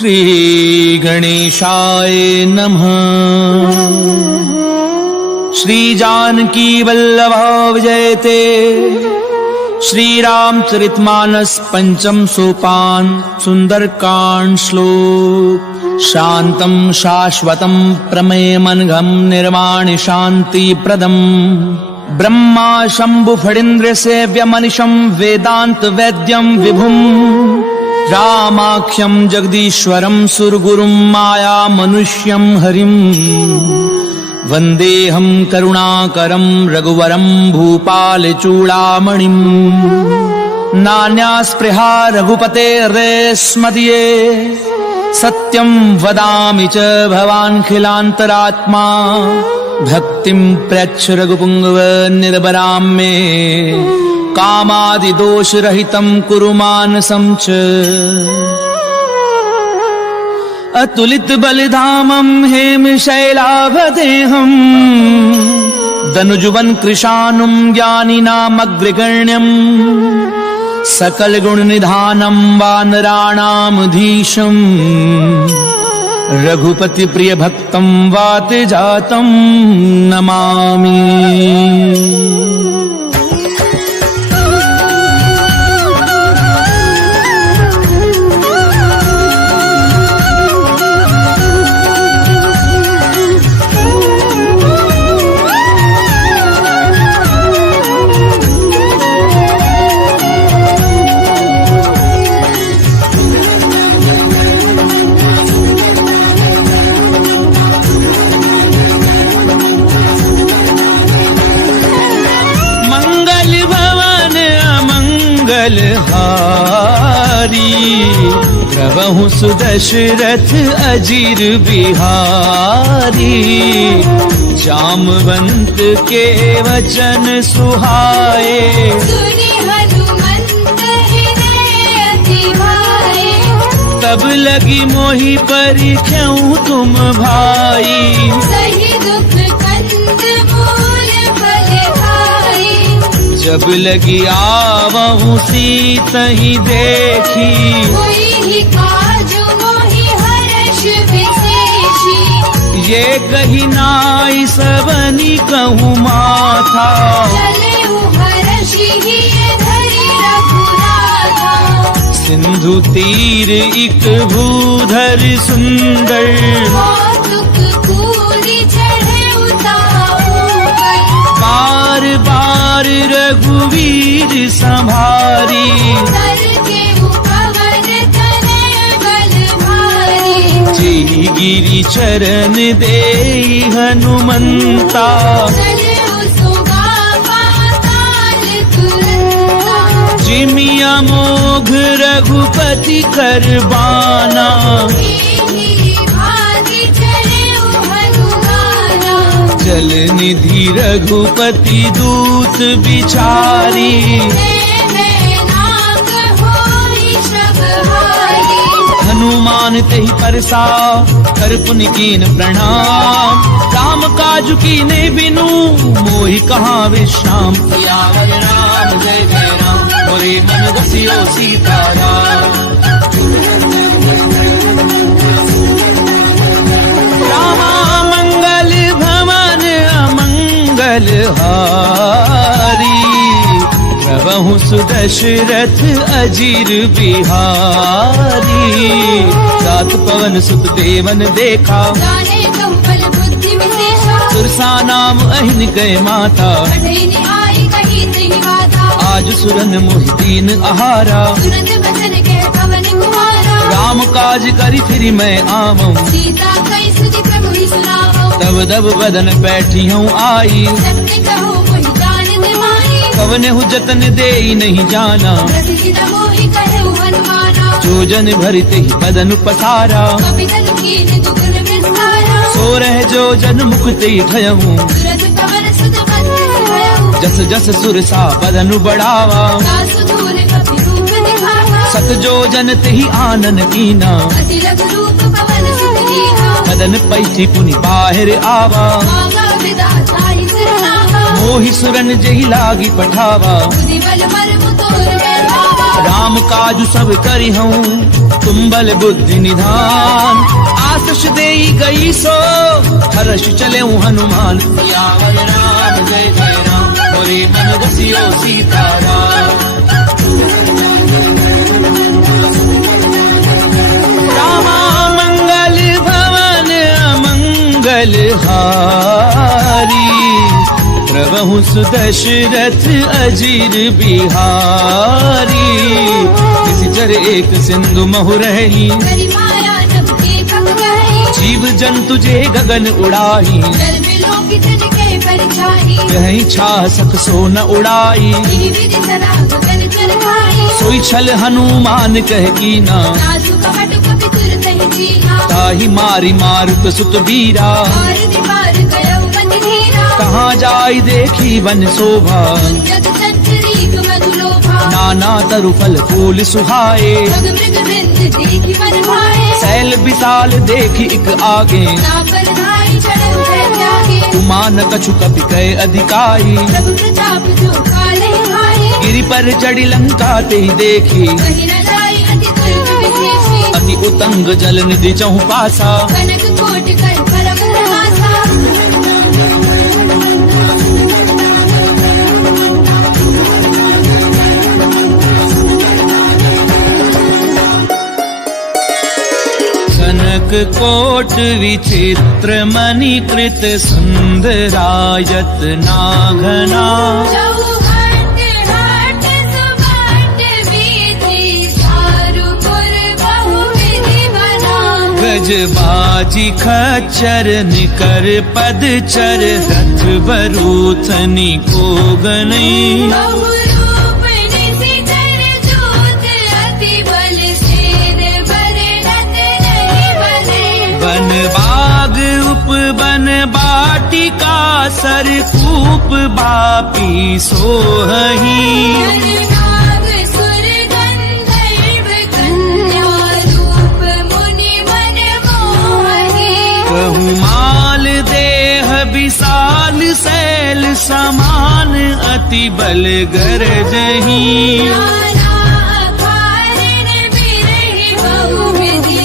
श्री गणेशाय नमः। श्री जानकी वल्लभ विजयते। श्री रामचरितमानस पंचम सोपान सुंदरकांड श्लोक। शांतं शाश्वतं प्रमेयमनघं निर्वाणि शांति प्रदम। ब्रह्मा शंभु फणीन्द्र सेव्यमनिशं वेदांत वैद्यं विभुं। रामाख्यं जगदीश्वरं सुरगुरुं माया मनुष्यं हरिं। वन्देऽहं करुणाकरं रघुवरं भूपाल चूड़ामणिं। नान्या स्पृहा रघुपतेर्स्मदीये। सत्यं वदामि च भवान्खिलान्तरात्मा। भक्तिं प्रयच्छ रघुपुङ्गव निर्भरां मे। कामादिदोषरहितं कुरु मानसं च। अतुलित बलिधामं हेमशैलाभदेहं। दनुजुवन कृशानुं ज्ञानिनामग्रगण्यं। सकल गुण निधानं वानराणामधीशं। रघुपति प्रिय भक्तं वातजातं नमामि। प्रभु सुदशरथ अजीर बिहारी। जामवंत के वचन सुहाए। सुनि हनुमंत हृदय अति भाए। तब लगी मोहि परिख्याऊं तुम भाई। सही दुख कंद मूल फल खाए। जब लगी आवहूं सीतहि देखी। कोई काजु मोहि हर्ष विशेषी। ये कही नाई सबनी कहूँ माथा। चलेउ हर्षि हिय धरि रघुनाथा। सिंधु तीर एक भूधर सुंदर। कौतुक कूरि चढ़ेउ ताऊ पर। बार बार रघुवीर संभारी। तर केउ पवन तनय बल भारी। जी गिरि चरण देई हनुमंता। चलेउ सुगा पाताल तुरंता। जिमिया मोघ रघुपति करबाना। कीन्ही भाति चलेउ हनुमाना। जल निधि रघुपति दूत बिचारी। नाग होई सब हारी। हनुमान तेहि परसा कर पुनि कीन प्रणाम। राम काज कीने बिनु मोहि कहाँ विश्राम। सियावर राम जय जय राम। मोरे मन बसियो सीताराम। रामा मंगल भवन अमंगल हारी। प्रभु सुदशरथ अजीर बिहारी। सात पवन सुत देवन देखा। जाने तुम बल बुद्धि विशेषा। सुरसा नाम अहिन गए माता। बढ़ई आई कही त्रिहि गाथा। आज सुरन मोहि दीन आहारा। तुरंत बचन के पवन कुमारा। राम काज करि फिरि मैं आवऊं। सीता कई सुधि प्रभु ही सुनावो। तब दब बदन बैठी हूँ आई। सत्य कहो मोहि जान निमाई। कवन हूँ जतन देई नहीं जाना। प्रसिद्ध मोहि कहु हनुमाना। जो जन भरित ही बदन पसारा। कपि तनु कीन दुगुन विस्तारा। सो रह जो जन मुक्त ठयहूँ। तुरंत पवन सुत बंधु भयउ। जस जस सुरसा बदनु बढ़ावा। दासु दूर कपि रूप दिखावा। सत जो जन तेहि आनन कीना। अति लघु रूप पवन सुत दीना। बदन पैठी पुनि बाहिर आवा। मांगा विधाता ही सिरनावा। मोहि सुरन जहि लागी पठावा। बुद्धि बल मर्म तोर बैठावा। राम राम काजु सब करी हूँ तुम बल बुद्धि निधान। आशीष देई गई सो हर्ष चले हनुमान। सियावर राम जय जय राम मोरे मन बसियो सीताराम। रामा मंगल भवन अमंगल हारी प्रभु सुदशरथ अजीर बिहारी। किसी चर एक सिंधु महु रही करी माया जब के कब गई। जीव जंतु जे गगन उड़ाई जल बिलो की जन के परिछाई। कहीं छासक सो न उड़ाई विधि विधि सदा गगन जल खाई। सोई छल हनुमान कह की ना सासु कपट कपि तुरत ही जीना। ताहि मारी मारुत सुत बीरा। और दीवार गयो बन धीरा। कहाँ जाई देखी वन शोभा जग संतरीक मधुलोभा। नाना तरु फल फूल सुहाए जग मृग वृंद देखी मन भाए। सैल विशाल देखी इक आगे नापर धाई चढ़ उठे त्यागे। उमान कछु कपि कह अधिकारी। प्रभु प्रताप जो काले भाई। गिरि पर चढ़ी लंका ते देखी कहीं न जाई अति दुर्ग विशेषी। अति उतंग जल निधि चहु पासा। कनक कोट कर परम प्रहासा। कनक कोट विचित्र मणिकृत सुंदरायत नाघना। चौहट हट सुबट विधि चारुपुर बहुविधि बना। गजबाजी खच्चर निकर पदचर रथ बरूथनी को गनई। बहुरूप निशिचर जोत अति बल सेन बरड़त नहीं बने। वन बाग उपवन बाटिका सरकूप बापी सोहही। नाग सुर गंधर्व कन्या रूप मुनि मन मोहि। कहु माल देह विशाल शैल समान अति बल गरजही। नाना अकारण बिरहि बहुविधि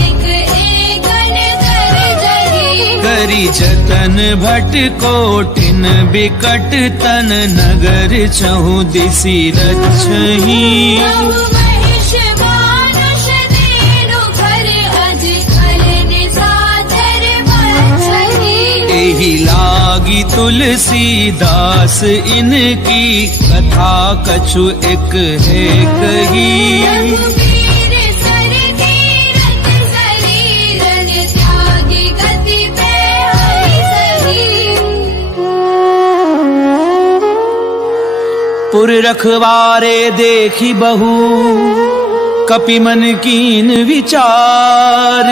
एक एकन गरजहि। करी जतन भट कोटिन बिकट तन नगर चहु दिसि रक्षही। बहु महिष मानुष देनु घर अज कल निसाचर बछहि। एहि लागी तुलसीदास इनकी कथा कछु एक है कही। रघुवीर सर तीरथ शरीरन त्यागी गति पे हरि सही। पुर रखवारे देखी बहु कपि मन कीन विचार।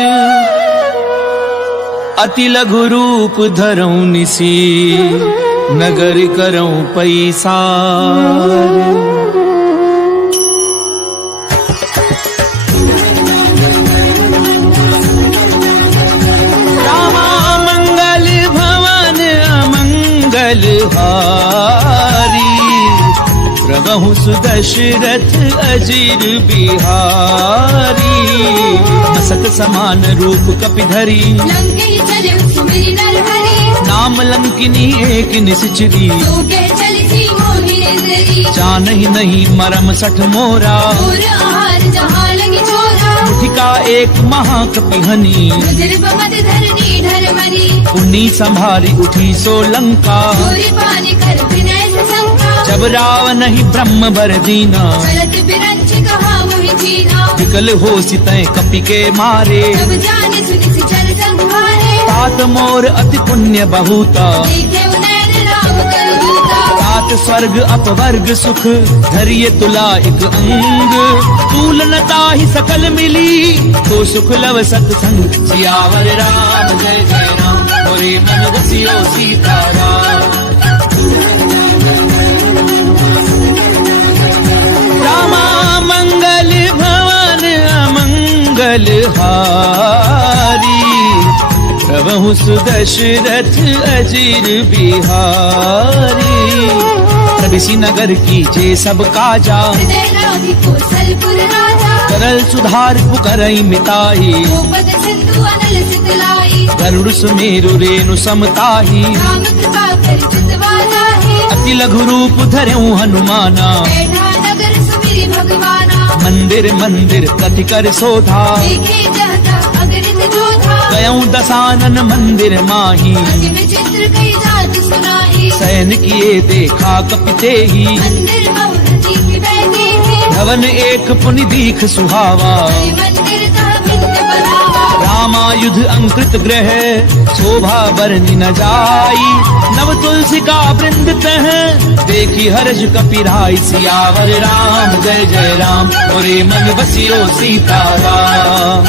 अति लघु रूप धरऊं निसी नगर करऊं पैसार। रामा मंगल भवन अमंगल हारी प्रभु सुदशरथ अजीर बिहारी। असत समान रूप कपि धरी लंके चले सुमिरि नरहरि। नाम लंकिनी एक निश्चरी। लोके चलती मोहिनी दरी। जानहि नहीं मरम सठ मोरा। और आहार जहाँ लगी छोरा। मुठिका एक महाकपिहनी नजर बमद धरनी धर्मनी। पुनी संभारी उठी सो लंका। चोरी पानी कर विनय शंका। जब रावण ही ब्रह्म बर दीना चलत बिरंच कहा वही जीना। विकल हो सितय कपि के मारे। जब जाने सुनि चल संहारे। तात मोर अति पुण्य बहुता। देखे नैन राम करदूता। तात स्वर्ग अपवर्ग सुख धरिय तुला एक अंग। तूलनता ही सकल मिली तो सुख लव सत्संग। सियावर राम जय जय राम मोरे मन बसियो सीताराम। रामा मंगल भवन अमंगल हारी प्रभु सुदशरथ अजीर बिहारी। बिसी नगर की जे सब काजा, हृदय लागी कौशलपुर राजा। करल सुधार पुकरई मिताई, गोपद सिंधु अनल चितलाई। गरुड़ सुमेरु रेणु समताही, राम कृपा कर चितवा जाहि। अति लघु रूप धर्यु हनुमाना, बैठा नगर सुमिरि भगवाना। मंदिर मंदिर प्रति कर शोधा, देखे जहता अगणित जोधा। गयऊ दसानन मंदिर माही, अति विचित्र कई जात सुनाई। सैन किए देखा कपिते ही, मंदिर बहुरति की बैठे थे। भवन एक पुनि दीख सुहावा, हरि मंदिर तह भिन्न बनावा। रामायुध अंकृत ग्रह शोभा बरनि न जाई, नव तुलसी का वृंद तह देखी हर्ष कपिराई। सियावर राम जय जय राम, मोरे मन बसियो सीताराम।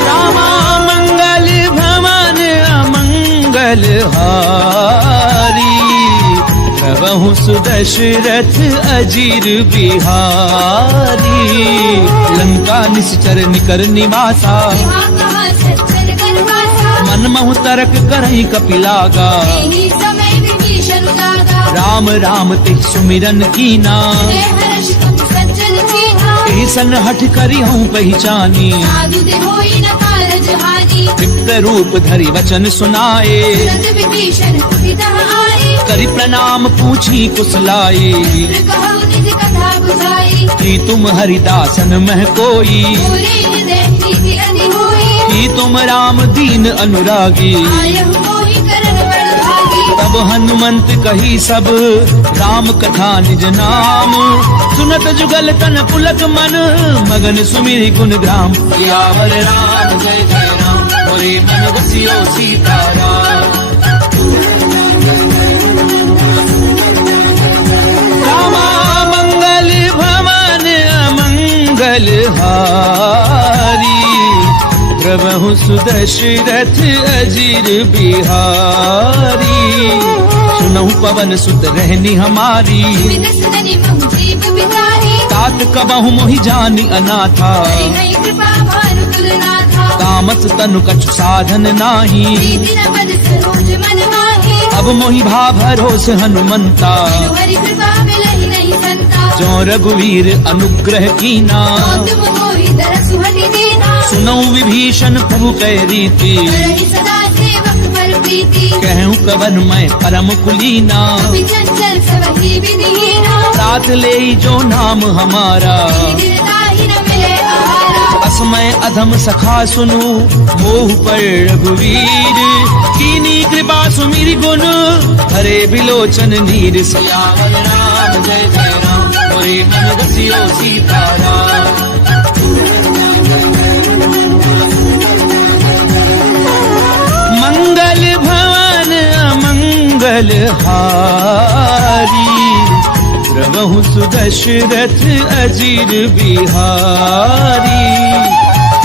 रामा मंगल भवन अमंगल हारी, प्रभु सुदशरथ अजीर बिहारी। लंका निश्चर निकर निवासा, यहाँ कहाँ सज्जन करवासा। मन महु तरक करहि कपिलागा, यही समय विभीषण जागा। राम राम तिह सुमिरन कीना, हृदय हर्ष तुम सज्जन कीन्हा। ऐसन हठ करी हूँ पहचानी, साधु दे होई न कारज हानि। तृप्त रूप धरि वचन सुनाए, तुरंत विभीषण कुटितः आए। करि प्रणाम पूछी कुशलाए। मित्र कहु निज कथा बुझाई। कि तुम हरिदासन मह कोई, पूरे हृदय प्रीति अति होई। कि तुम राम दीन अनुरागी। आयहु मोहि करन बड़ भागी। तब हनुमंत कही सब राम कथा निज नाम, सुनत जुगल तन पुलक मन मगन सुमिरि गुण ग्राम। सियावर राम जय जय राम, मोरे मन बसियो सीताराम। रामा मंगल भवन अमंगल हारी, प्रभु सुदशरथ अजीर बिहारी। सुनहु पवन सुत रहनी हमारी, सुमित सुननि महु जीव बिचारी। तात कबहु मोहि जानि अनाथा, हरि कृपा भानु कुलनाथा। तामस तनु कछु साधन नाही, प्रीति न पद सरोज मन माहि। अब मोहि भा भरोस हनुमंता, बिनु हरि कृपा मिलहि नहीं संता। जो रघुवीर अनुग्रह कीना, तुम मोहि दरसु हरि दीना। सुनऊ विभीषण प्रभु कै रीति, करहि सदा सेवक पर प्रीति। कहूँ कवन मैं परम कुलीना, कपि चंचल सबहि विधिहीना। रात ले जो नाम हमारा, दीनताहि न मिले आहारा। असमय अधम सखा सुनु मोह पर रघुवीर। कीनी कृपा सुमिरि गुण हरे बिलोचन नीर। सियावर राम जय जय राम, मोरे मन बसियो सीताराम। मंगल भवन अमंगल हारी, प्रभु सुदशरथ अजीर बिहारी।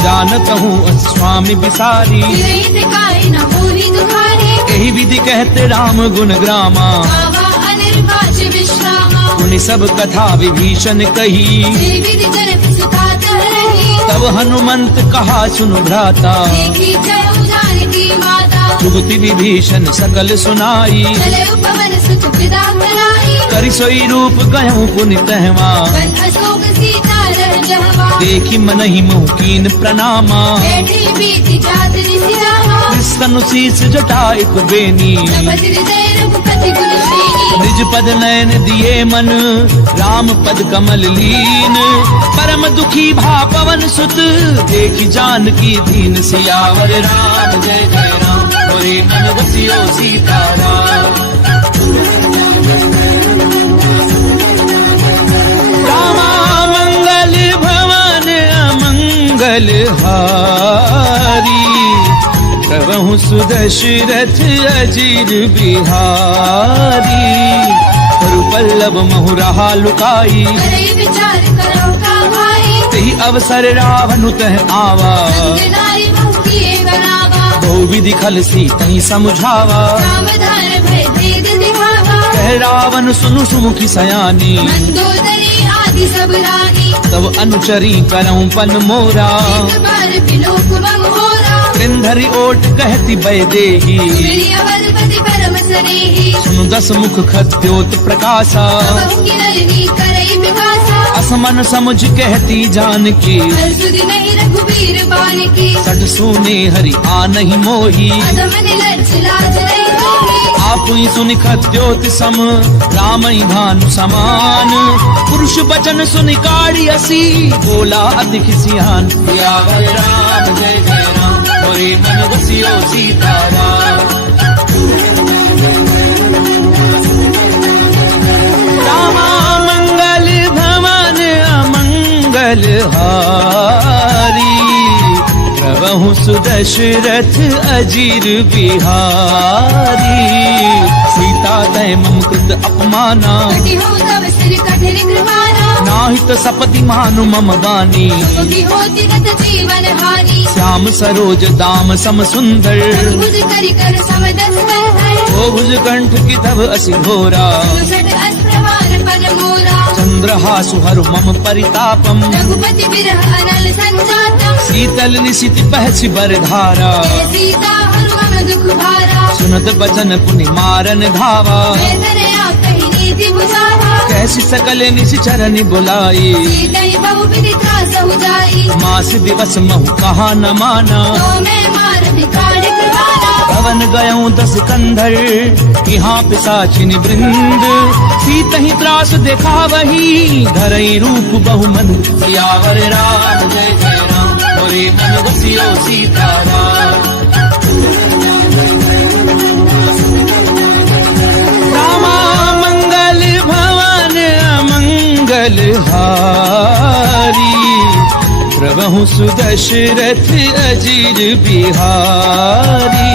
जानत हूँ स्वामी बिसारी, विरहित काहि न मोहि दुखारी। यही विधि कहते राम गुण ग्रामा, बाबा अनिर्वाच विश्रामा। उन सब कथा विभीषण कही, जे विधि जन सुता रही। तब हनुमंत कहा सुनु भ्राता, देखी जयउ जानकी माता। जुगति विभीषण सकल सुनाई, चले पवन सुत पिता कराई। करि सोई रूप गयऊँ पुनि तहवा, बन अशोक सीता रह जहवा। देखी मनहि मोह कीन प्रणामा, बैठी बीती जात निसिरामा। स्तनु शीस जटा एक बेनी, नपत हृदय रघुपति गुण श्रेणी। निज पद नयन दिए मन राम पद कमल लीन। परम दुखी भा पवन सुत देखी जानकी दीन। सियावर राम जय जय राम, मोरे मन बसियो सीताराम। रामा मंगल भवन अमंगल हारी, प्रभु सुदशरथ अजीर बिहारी। करु पल्लव महु रहा लुकाई, करई विचार करो का भाई। तेहि अवसर रावण तह आवा, नंद नारी बहु किए बनावा। बहु विधि खल सीतहि समझावा। राम धार भय भेद दिखावा। कह रावण सुनु सुमुखी सयानी, मंदोदरी आदि सब रानी। तब अनुचरी करऊं पन मोरा। एक बार बिलोक बम होरा। सिंधरी ओट कहती बैदेही, मेरी अवधपति सनेही सुनु 10 मुख खद्योत प्रकाशा तब किरणी करई विकासा असमन समुझ कहती जानकी हर सुधि नहीं रघुवीर बान की 60 सूने हरि आ नहीं मोही अधम निलज्ज लाज नहीं होगी आप ही सुनि खद्योत सम राम ही भानु समान पुरुष बचन सुनि काढ़ी असी बोला अति खिसियान सियावर राम जय जय राम मोरे मन बसियो सीताराम रामा मंगल भवन अमंगल हारी प्रभु सुदशरथ अजीर बिहारी सीता तय मम कृत अपमाना कटी हो तब सिर कठिन कृपाना नाहित सपति मानु मम बानी होगी होती गत जीवन हानि श्याम सरोज दाम सम सुंदर भुज करि कर समदस है ओ भुज कंठ की तब असि घोरा दुसट अस्प्रवान पन मोरा चंद्रहासु हरु मम परितापम रघुपति विरह अनल संजातम शीतल निशिति पहचि बरधारा जय सीता हनुमन दुख भारा सुनत बचन पुनि मारन धावा वेदन आप कही नीति बुझावा कैसी सकल निशिचरनि बुलाई सीतई बहु विधि त्रास हो जाई मास दिवस महु कहा न माना तो मैं मार बिकाड़ कृपाना पवन गयऊं 10 कंधर यहाँ पिशाचिनी वृंद सीत ही त्रास देखा वही धरई रूप बहुमन सियावर राम जय जय राम मोरे मन बसियो सीताराम रामा मंगल भवन अमंगल हारी प्रभु सुदशरथ अजीर बिहारी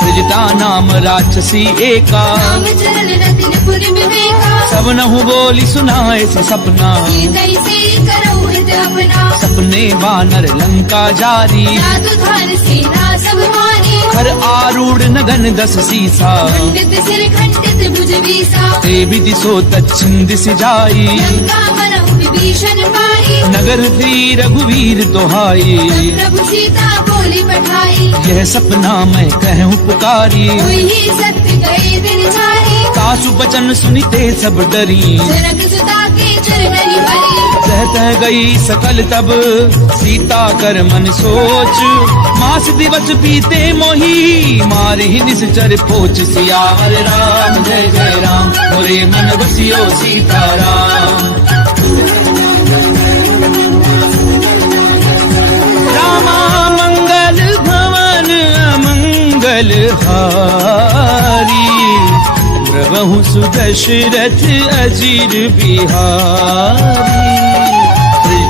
सृजता नाम राक्षसी एका राम चरण रतिन पुर विवेका सब नहु बोली सुनाए से सपना सीतई से करऊ हित अपना सपने वानर लंका जारी जादू धार सेना सब मारी खर आरूढ़ नगन 10 सीसा खंडित सिर खंडित भुज बीसा ते विधि सो दक्षिण दिश जाई लंका मनहु विभीषण पाई नगर थी रघुवीर दोहाई प्रभु सीता बोली पठाई यह सपना मैं कहूँ पुकारी हुई सत्य गए दिन चारी सासु बचन सुनिते सब डरी जनक सुता के चरणनि भरी सहत गई सकल तब सीता कर मन सोच मास दिवस बीते मोही मारे ही निश्चर पोच सियावर राम जय जय राम मोरे मन बसियो सीताराम रामा मंगल भवन अमंगल हारी प्रभु सुदशरथ अजीर बिहारी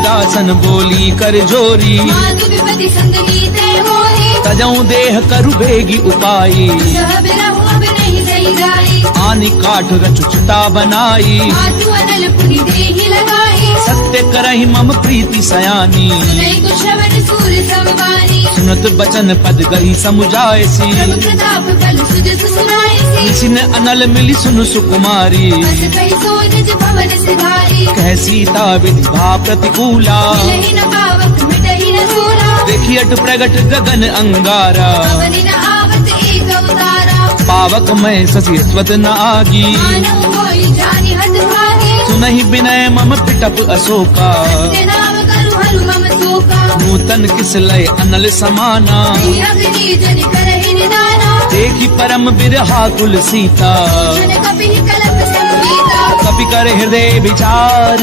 दासन बोली कर जोरी माधु विपति संगनी तय मोरी तजऊ देह करु बेगी उपाई यह बिरहु अब नहीं सही जाई आनि काठ रचुचता बनाई मातु अनल पुनि देहि लगाई सत्य करहि मम प्रीति सयानी सुनई को श्रवण सूर समवानी सुनत बचन पद गई समुझाए सी प्रभु प्रताप बल सुजस सुनाई सी किसिन अनल मिली सुनु सुकुमारी बस कही सो निज भवन सिधारी कह सीता विधि भा प्रतिकूला मिलहि न पावक मिटहि न दूरा देखी अट प्रगट गगन अंगारा पवनि न आवत एक अवतारा पावक मैं ससी स्वत न आगी मानव कोई जानि हत भागी सुनहि विनय मम पिटप अशोका सत्य नाम करु हरु मम शोका नूतन किस लय अनल समाना नहीं अग्नि जनि करहि निदाना देखी परम बिरहा कुल सीता जन कपिहि कलप संगीता कपि कर हृदय विचार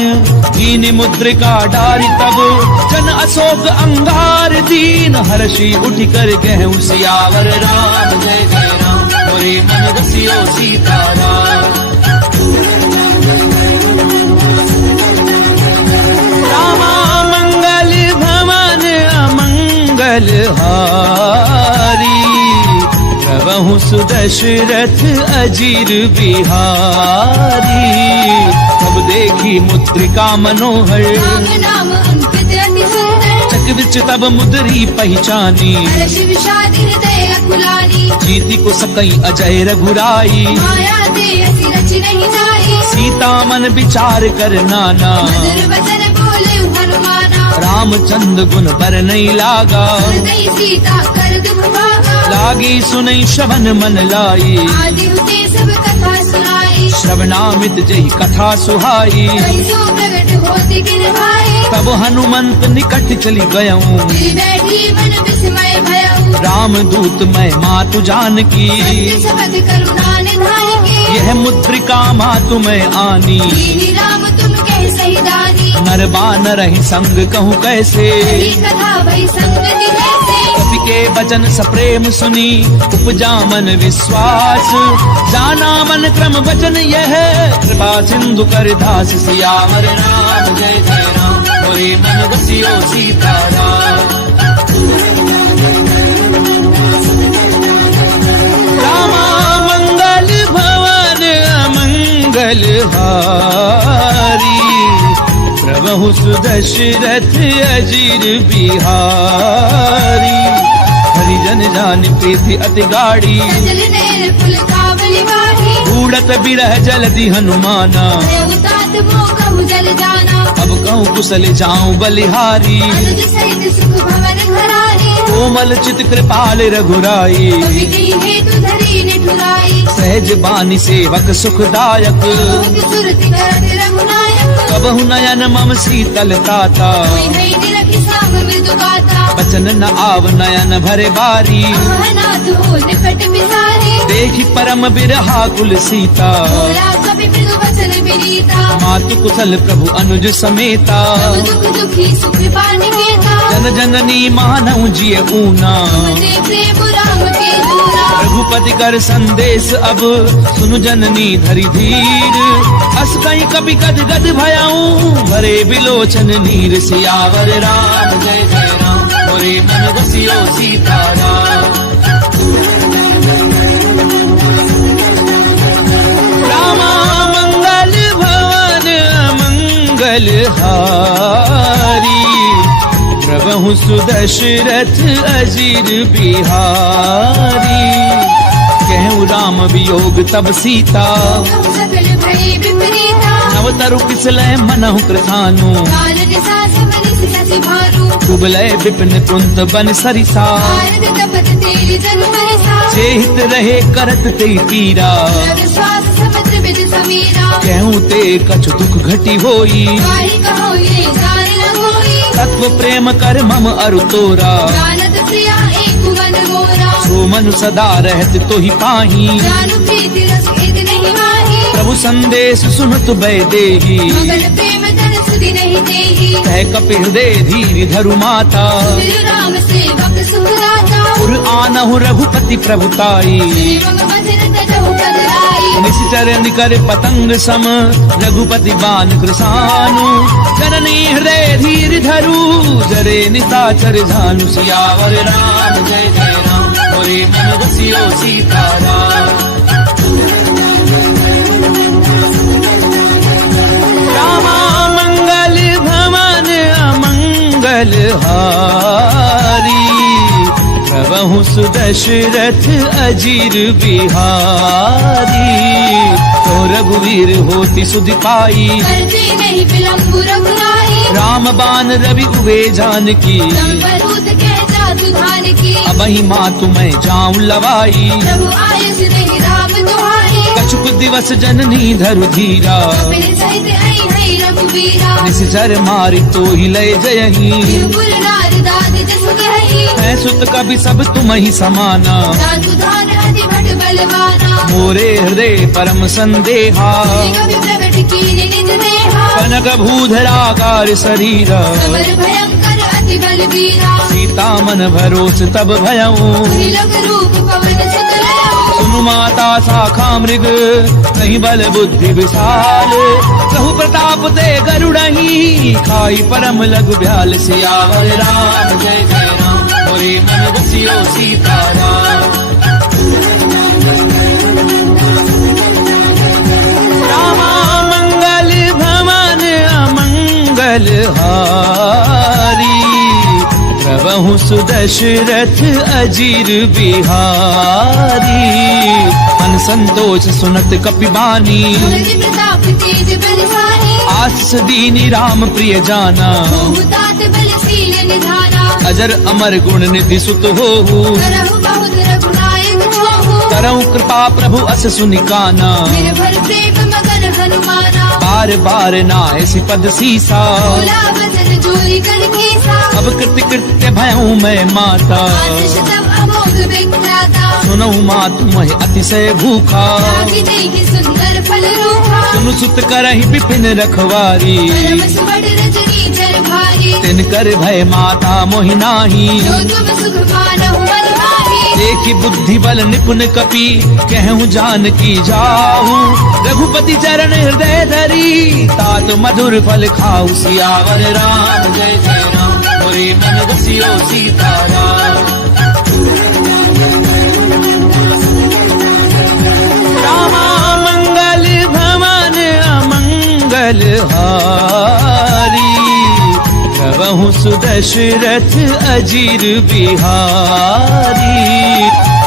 दीन मुद्रिका डारी तब जन अशोक अंगार दीन हर्षि उठ कर गहु सियावर राम जय जय राम मोरे मन बसियो सीताराम रामा मंगल भवन अमंगल हारी प्रभु सुदशरथ अजीर बिहारी सब देखी मुद्रिका मनोहर राम नाम अंकित अति सुंदर चक विच तब मुद्री पहचानी हर्ष विषाद हृदय अकुलानी जीति को सकई अजय रघुराई माया दे अति रचि नहीं जाई सीता मन विचार कर नाना मधुर वचन बोले हनुमाना रामचंद्र गुण पर नहीं लागा हृदय सीता कर दुख भागा लागी सुनई श्रवण मन लाई आदि हुते सब कथा सुनाई श्रवणामित जही कथा सुहाई कहीं सो प्रगट होते गिर भाई तब हनुमंत निकट चली गयऊं दिल बैठी मन विस्मय भयऊ राम दूत मैं मातु जानकी सत्य शपथ करुणा निधान के यह मुद्रिका मातु मैं आनी दीनी राम तुम कह सही दानी नर बानर ही संग कहूँ कैसे सही कथा भई संगति कैसे कवि के वचन सप्रेम सुनी उपजा मन विश्वास जाना मन क्रम वचन यह कृपा सिंधु कर दास सियावर राम जय जय राम मोरे मन बसियो सीताराम रामा मंगल भवन अमंगल हारी प्रभु सुदशरथ अजीर बिहारी हरिजन जान प्रीति अति गाड़ी जल नैन फुल कावली वाही उड़त बिरह जलधि हनुमाना तात मोह जल जाना अब कहूँ कुशल जाऊं बलिहारी अनुज सहित सुख भवन घरारी कोमल चित कृपाल रघुराई कवि कही हेतु धरी निठुराई सहज बानी सेवक सुखदायक बहुत सुरति करत रघुनायक कबहु नयन मम शीतल ताता कोई नहीं निरखि साम मृदु गाता बचन न आव नयन भरे बारी नाथ हो निकट बिहारी देखी परम बिरहा कुल सीता बोला कवि मृदु वचन विनीता मातु कुशल प्रभु अनुज समेता सब दुख दुखी सुख पानी केता जन जननी मानव जिय ऊना तुमते प्रेम राम के दूरा रघुपति कर संदेश अब सुनु जननी धरि धीर अस कहीं कभी गद गद भयाऊं भरे बिलोचन नीर सियावर राम जय जय राम मोरे मन बसियो सीताराम रामा मंगल भवन मंगल हारी प्रभु सुदशरथ अजीर बिहारी कहूँ राम वियोग तब सीता सकल भई विपरीता नवतरु किसलय मनहु कृतानु काल दिशा समनिस सति भानु कुबलय विपिन कुंत बन सरिसा भारत तपत तेरी जन परिसा चेहित रहे करत ते पीरा रव श्वास समुद्र विद समीरा कहूँ ते कछु दुख घटी होई गाहि कहो ये जार न होई तत्व प्रेम कर मम अरु तोरा जानत प्रिया एक मन मोरा सो मनु सदा रहत तो ही पाही जानु प्रीति रस इद नहीं माही प्रभु संदेश सुनत बै देही मगन प्रेम धन सुधि नहीं देही कह कपिल दे धीर धरु माता फिर राम सेवक सुखदाता उर आनहु रघुपति प्रभुताई एवं वचन तजहु कदराई निश्चर निकर पतंग सम रघुपति बान कृसानु जननी हृदय धीर धरु जरे निशाचर झानु सियावर राम जय जय राम मोरे मन बसियो सीताराम रामा मंगल भवन अमंगल हारी प्रभु सुदशरथ अजीर बिहारी तो रघुवीर होती सुधि पाई करते नहीं विलंबु रघुराई राम बान रवि उबे जानकी संबरूत के जातु धान की अबहि मातु मैं जाऊं लवाई प्रभु आयस नहीं राम दुहाई कछुक दिवस जननी धरु धीरा मेरे सहित आई है रघुवीरा निश्चर मारी तो ही लय जयही बिरबुल नार दाद जस गही मैं सुत कभी सब तुम ही समाना जातु धान अति भट बलवाना मोरे हृदय परम संदेहा कवि प्रगट की निज देहा कनक भूधराकार शरीरा समर भयंकर अति बलवीरा सीता मन भरोस तब भयऊं त्रिलोक रूप पवन सुत लयऊ सुनु माता शाखा मृग कहीं बल बुद्धि विशाल कहु प्रताप ते गरुड़ही खाई परम लघु ब्याल सियावर राम जय जय राम मोरे मन बसियो सीताराम रामा मंगल भवन अमंगल हारी प्रभु सुदशरथ अजीर बिहारी मन संतोष सुनत कपिबानी तुलसी प्रताप तेज बलशाली आशीष दीनी राम प्रिय जाना तात बलशील निधाना अजर अमर गुण निधि सुत हो करहु बहुत करऊं कृपा प्रभु अस सुनिकाना, निर्भर प्रेम मगन हनुमाना, बार बार नायसि पद सीसा, बोला वचन जोरी कर केसा, अब कृत्य कृत्य भयऊं मैं माता, आशीष तब अमोघ विख्याता, सुनऊं मातु महि अतिशय भूखा, रागी देखी सुंदर फल रूखा, सुनु सुत करहि विपिन रखवारी, परम सुबड़ रजनी चर भारी, तिन कर भय माता मोहि नाही, जो तुम सुख मानहु मन माही, देखी बुद्धि बल निपुण कपि, कहूँ जानकी जाहू, रघुपति चरण हृदय धरी, तात मधुर फल खाऊ, सियावर राम जय जय राम, मोरे मन बसियो सीताराम। रामा मंगल भवन अमंगल हारी, प्रभु सुदशरथ अजीर बिहारी,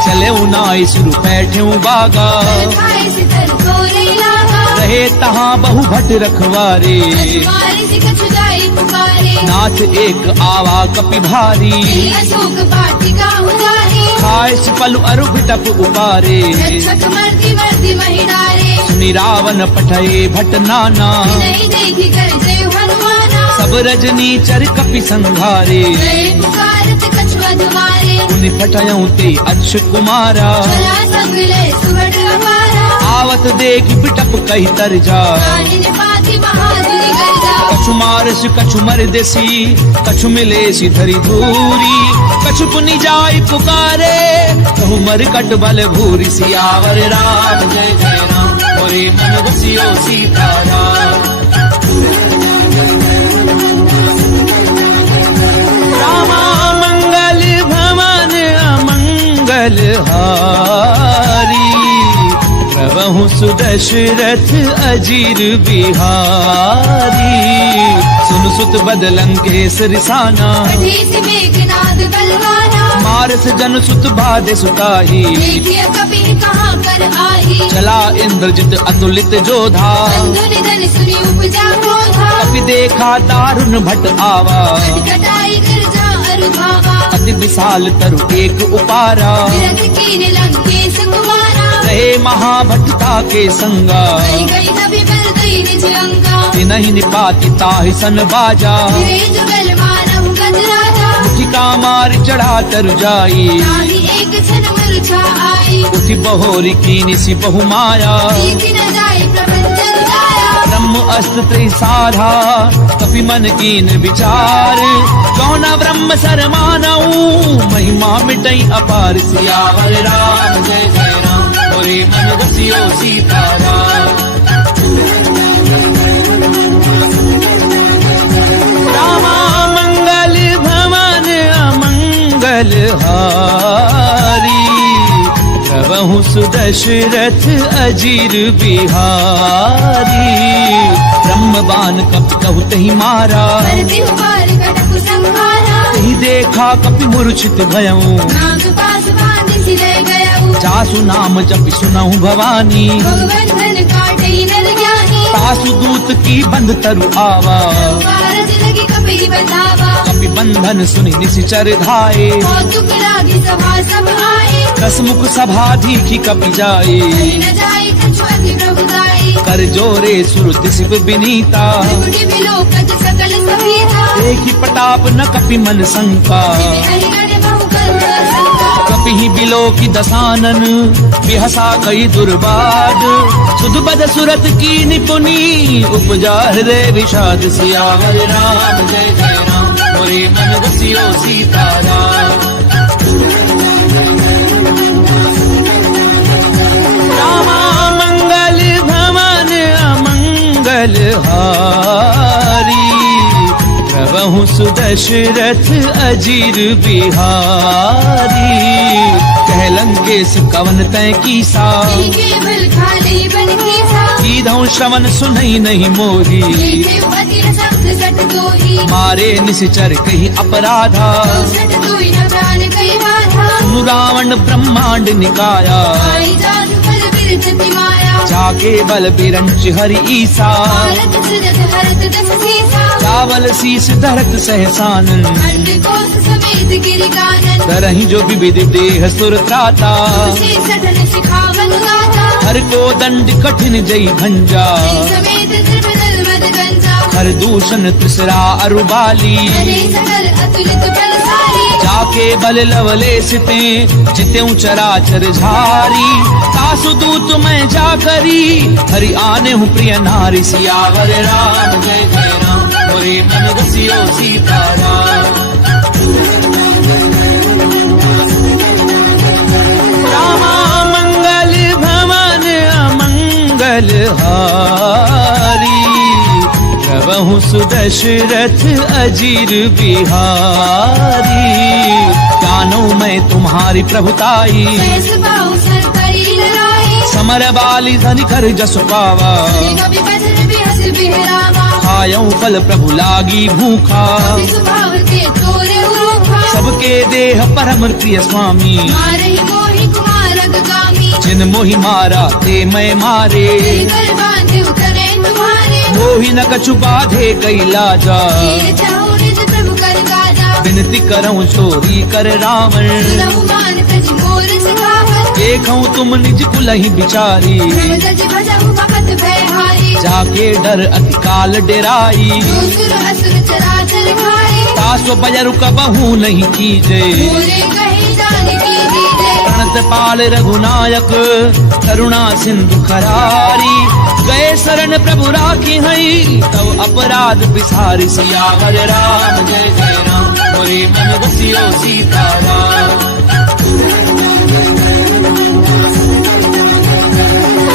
चले नाई सुरु बैठे बागा, खाए सितर तोरे लागा, रहे तहाँ बहु भट रखवारे, मारे से कछु जाए पुकारे, नाथ एक आवा कपि भारी, अशोक पाटिका उजारे, खाए पलु अरु बिटप उपारे, रक्षक मर्दी मर्दी महिडारे, सुनि रावण पठये भट नाना, नहीं देखी कर जय हनुमाना, सब रजनी चर कपि संघारे, जय पुकारत कछु अधमारे, उनि पठयऊं ते अक्ष कुमारा, चला सगले सुबड़ अपारा, आवत देख बिटप कही तर जा, काहिन पाति महादुरि गर्जा, कछु मारस कछु मर देसी, कछु मिलेसी धरी धूरी, कछु पुनि जाय पुकारे, कहु मर कट बल भूरी, सियावर राम जय जय राम, मोरे मन बसियो सीताराम। रामा मंगल भवन अमंगल हारी, प्रभु सुदशरथ अजीर बिहारी, सुन सुत बदलं केसर साना, बढ़ी से मेघनाद बलवाना, मारस जन सुत बाधे सुताही, देखिए कपि कहाँ कर आही, चला इंद्रजित अतुलित जोधा, बंधु निधन सुनी उपजा क्रोधा, कपि देखा दारुण भट आवा, कटाई गिरजा अरुभावा, अति विशाल तरु एक उपारा, विरग कीन लंकेश कुमारा, रहे महाभटता के संगा, गई गई कभी बल गई निज अंगा, नहीं निपाति ताहि सन बाजा, रे जुगल मानव गज राजा, मुठिका मार चढ़ा तर जाई, नारी एक क्षण मूर्छा आई, उठि बहोरी कीनि सि बहु माया, सीखी न जाए प्रपंचन जाया, ब्रह्म अस्त्र त्रिसाधा, कपि मन कीन विचार, कौना ब्रह्म सर मानऊ, महिमा मिटई अपार, सियावर राम जय जय राम, मोरे मन बसियो सीताराम। रामा मंगल भवन अमंगल हारी, प्रभु सुदशरथ अजीर बिहारी, ब्रह्मबान कपि कहु तहि मारा, भरती हुबार कटक संहारा, तहि देखा कपि मूर्छित भयऊं, नाग पास बांधि सिले गयऊ, जासु नाम जपि सुनहु भवानी, भगवंधन काटई नर ज्ञानी, तासु दूत की बंध तरु आवा, कारज लगी कपि बतावा, कपि बंधन सुनि निशिचर धाये, कौतुक लागी सभा सब आए, दसमुख सभा दीखी कपि जाए, कहीं न जाए कछु अति प्रभुदाई, कर जोरे सुर दिसिप बिनीता, त्रिपुटी विलोकत सकल सभीता, देखी प्रताप न कपि मन शंका, हरिहर बहु करुण संका, कपि ही बिलो की दसानन, बिहसा कई दुर्बाद, सुध बद सुरत की निपुनी, उपजा हृदय विषाद, सियावर राम जय जय राम, मोरे मन बसियो सीताराम। रामा मंगल भवन अमंगल हारी, प्रभु सुदशरथ अजीर बिहारी, कह लंकेश कवन तय कीसा, केवल खाली बन केसा, कीधौ श्रवण सुनई नहीं मोरी, देखे अति न शब्द सट दोही, मारे निशिचर कही अपराधा, सट दोई न प्राण कई बाधा, सुनु रावण ब्रह्मांड निकाया, आई जात फल बिर विसृजति माया जाके बल बिरंच हरि ईसा भारत सृजत हरत दस सीसा चावल शीस धरत सहसानन अंड कोस समेत गिरिगानन करही जो विविध देह सुर त्राता तुलसी सठन सिखावन गाता हर को दंड कठिन जई भंजा समेत त्रिभुवन मद गंजा हर दूषण त्रिसरा अरुबाली हरे सकल अतुलित बलशाली जाके बल लवले सिते जित्यों चराचर झारी तासु दूत मैं जा करी हरि आने हूँ प्रिय नारी सियावर राम जय जय राम मोरे मन रसियो सीताराम रामा मंगल भवन अमंगल हारी प्रभु सुदशरथ अजीर बिहारी जानो मैं तुम्हारी प्रभुताई सहस बाहु सर करी लड़ाई समर बाली धनि कर जस पावा कभी बदन बिहस बिहरावा खायऊ फल प्रभु लागी भूखा कभी सुभाव के तोरे उरूखा सबके देह परम प्रिय स्वामी मारहि मोहि कुमारग गामी जिन मोहि मारा ते मैं मारे कर बांधे उतरे तुम्हारे मोहि न कछु बाधे कैलाजा तीर चाहु निज प्रभु कर गाजा विनती करऊं चोरी कर रावण सुनहु मान प्रज मोर सिखावत देखऊं तुम निज कुलहि बिचारी प्रभु जज भजहु भगत भयहारी जाके डर अति काल डेराई जो सुर असुर चराचर खाए तासो बजरु कबहू नहीं कीजे मोरे कहे जान की दीजे प्रणत पाल रघुनायक करुणा सिंधु खरारी गए शरण प्रभु राखी हई तब अपराध बिसारी सियावर राम जय जय राम मोरे मन रसियो सीताराम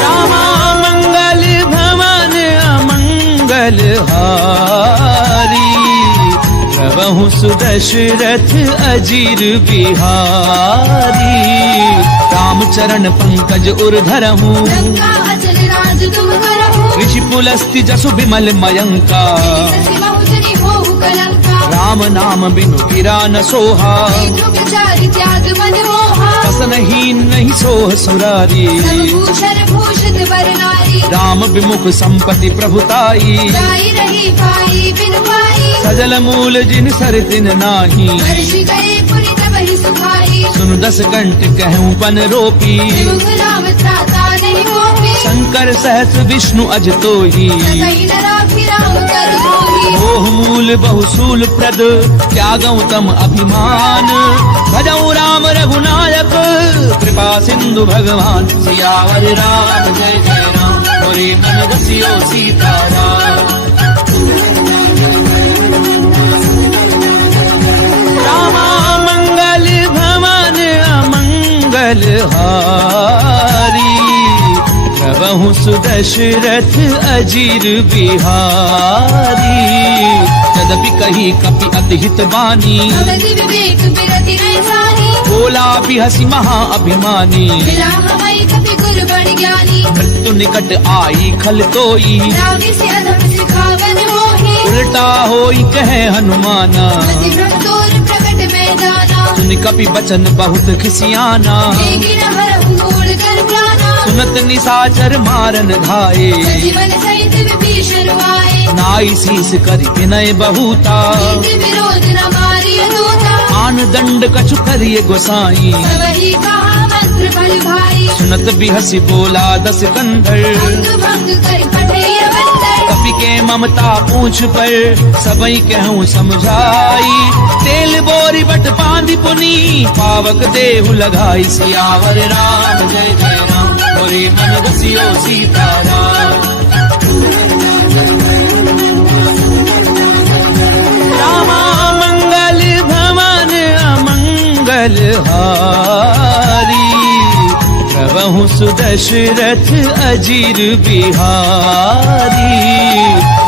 रामा मंगल भवन अमंगल हारी प्रभु सुदशरथ अजीर बिहारी राम चरण पंकज उर्धरहूँ लंका अचल राज तुम करहु ऋषि पुलस्ति जसु विमल मयंका ससि बहुजनी होहु कलंका राम नाम बिनु गिरा न सोहा दुख चारि त्याग मन मोहा फसनहीन नहीं सोह सुरारी सब भूषण भूषित वर नारी राम विमुख संपत्ति प्रभुताई गाई रही पाई बिनु पाई सजल मूल जिन सर दिन नाही वर्ष गए पुनि तबहि सुखाई सुन दस कंठ कहूँ पन रोपी विमुख राम त्राता नहीं मोही शंकर सहस विष्णु अज तोही सतहि न राखी राम कर मोही मोह मूल बहुसूल प्रद त्यागऊ तम अभिमान भजऊ राम रघुनायक कृपा सिंधु भगवान सियावर राम जय जय राम मोरे मन रसियो सीताराम रामा मंगल भवन अमंगल हारी प्रभु सुदशरथ अजीर बिहारी यद्यपि कही कपि अति हित बानी भगति विवेक बिरति नहीं सानी बोला भी हसी महा अभिमानी मिला हमारी कपि गुरु बड़ ज्ञानी मृत्यु निकट आई खल तोई रावि से अधम सिखावन मोही उल्टा होई कहे हनुमाना मति भ्रम तोर प्रकट में जाना सुन कपि बचन बहुत खिसियाना देगी न हरहु मूल कर प्राणा सुनत निसाचर मारन घाये जीवन सहित विभीषण आए नाई शीस करि विनय बहुता नीति विरोध न मारिय दूता आन दंड कछु करिय गोसाई सबहि कहा मंत्र बल भाई सुनत बिहसी बोला दस कंधर अंग भंग कर पठैय बंदर कपि के ममता पूछ पर सबई कहूँ समझाई तेल बोरी बट बांधि पुनी पावक देहु लगाई सियावर राम जय जय राम मोरे मन रसियो सीताराम रामा मंगल भवन अमंगल हारी प्रभु सुदशरथ अजीर बिहारी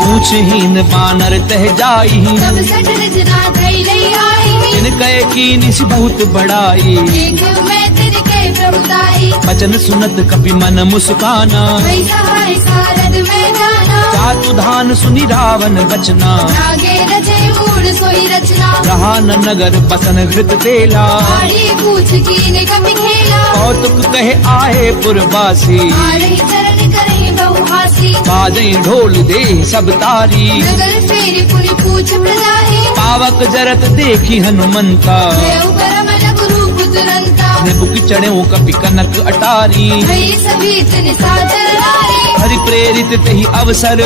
पूछहीन बानर तह जाई सब सठ रचना धई लई आई जिन कहे की निश बहुत बड़ाई देख मैं तेरे के प्रभुताई बचन सुनत कपि मन मुस्काना वही सहाय सारद में जाना जातु धान सुनि रावण बचना आगे रचे मूड गुण सोई रचना रहा न नगर बसन घृत तेला आड़ी पूछ कीन कपि खेला कौतुक कहे आए पुरवासी आरही चरण करहि बहुहासी बाजें ढोल दे सब तारी नगर फेरी पुनि पूछ प्रजाहि पावक जरत देखी हनुमंता देव परम लघु रूप तुरंता निबुक चढ़ो कपि कनक अटारी भई सभी तिन सादर नारी हरि प्रेरित तही अवसर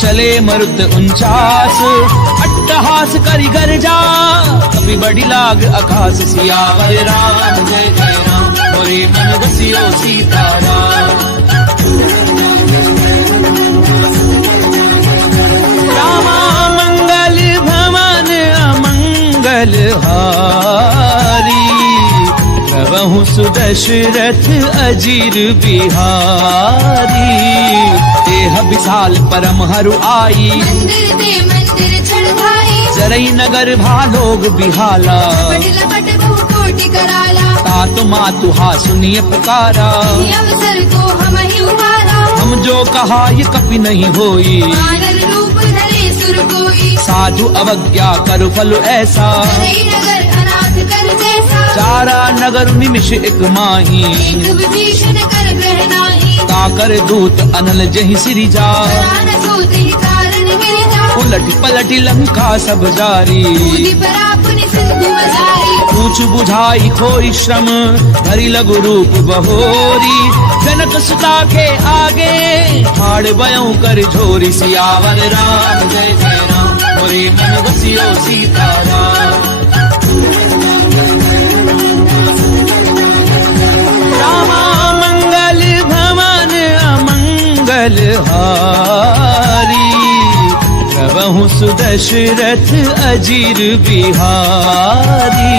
चले मरुत 49 अट्टहास करि गर्जा कपि बड़ी लाग आकाश सियावर राम जय जय राम मोरे मन बसियो सीताराम रामा मंगल भवन अमंगल हारी प्रभु सुदशरथ अजीर बिहारी देह विशाल परम हरु आई मंदिर दे मंदिर चढ़ाई जरई नगर भालोग बिहाला पट लपट बहु कोटि कराला तात मातु हा सुनिय पुकारा ये अवसर को हम ही उतारा हम जो कहा ये कपि नहीं होई मानर रूप धरे सुर कोई साधु अवज्ञा कर फल ऐसा करई नगर अनाथ कर जैसा चारा नगर निमिष एक माही एक विभीषण कर ग्रह नाही ताकर दूत अनल जहि सिरिजा प्राण सोत ही कारण गिरिजा उलट पलट लंका सब जारी कूदी परा पुनि सिंधु मजारी पूछ बुझाई खोई श्रम हरि लघु रूप बहोरी जनक सुता के आगे हाड़ बयों कर झोरी सियावर राम जय जय राम मोरे मन बसियो सीताराम रामा मंगल भवन अमंगल हारी प्रभु सुदशरथ अजीर बिहारी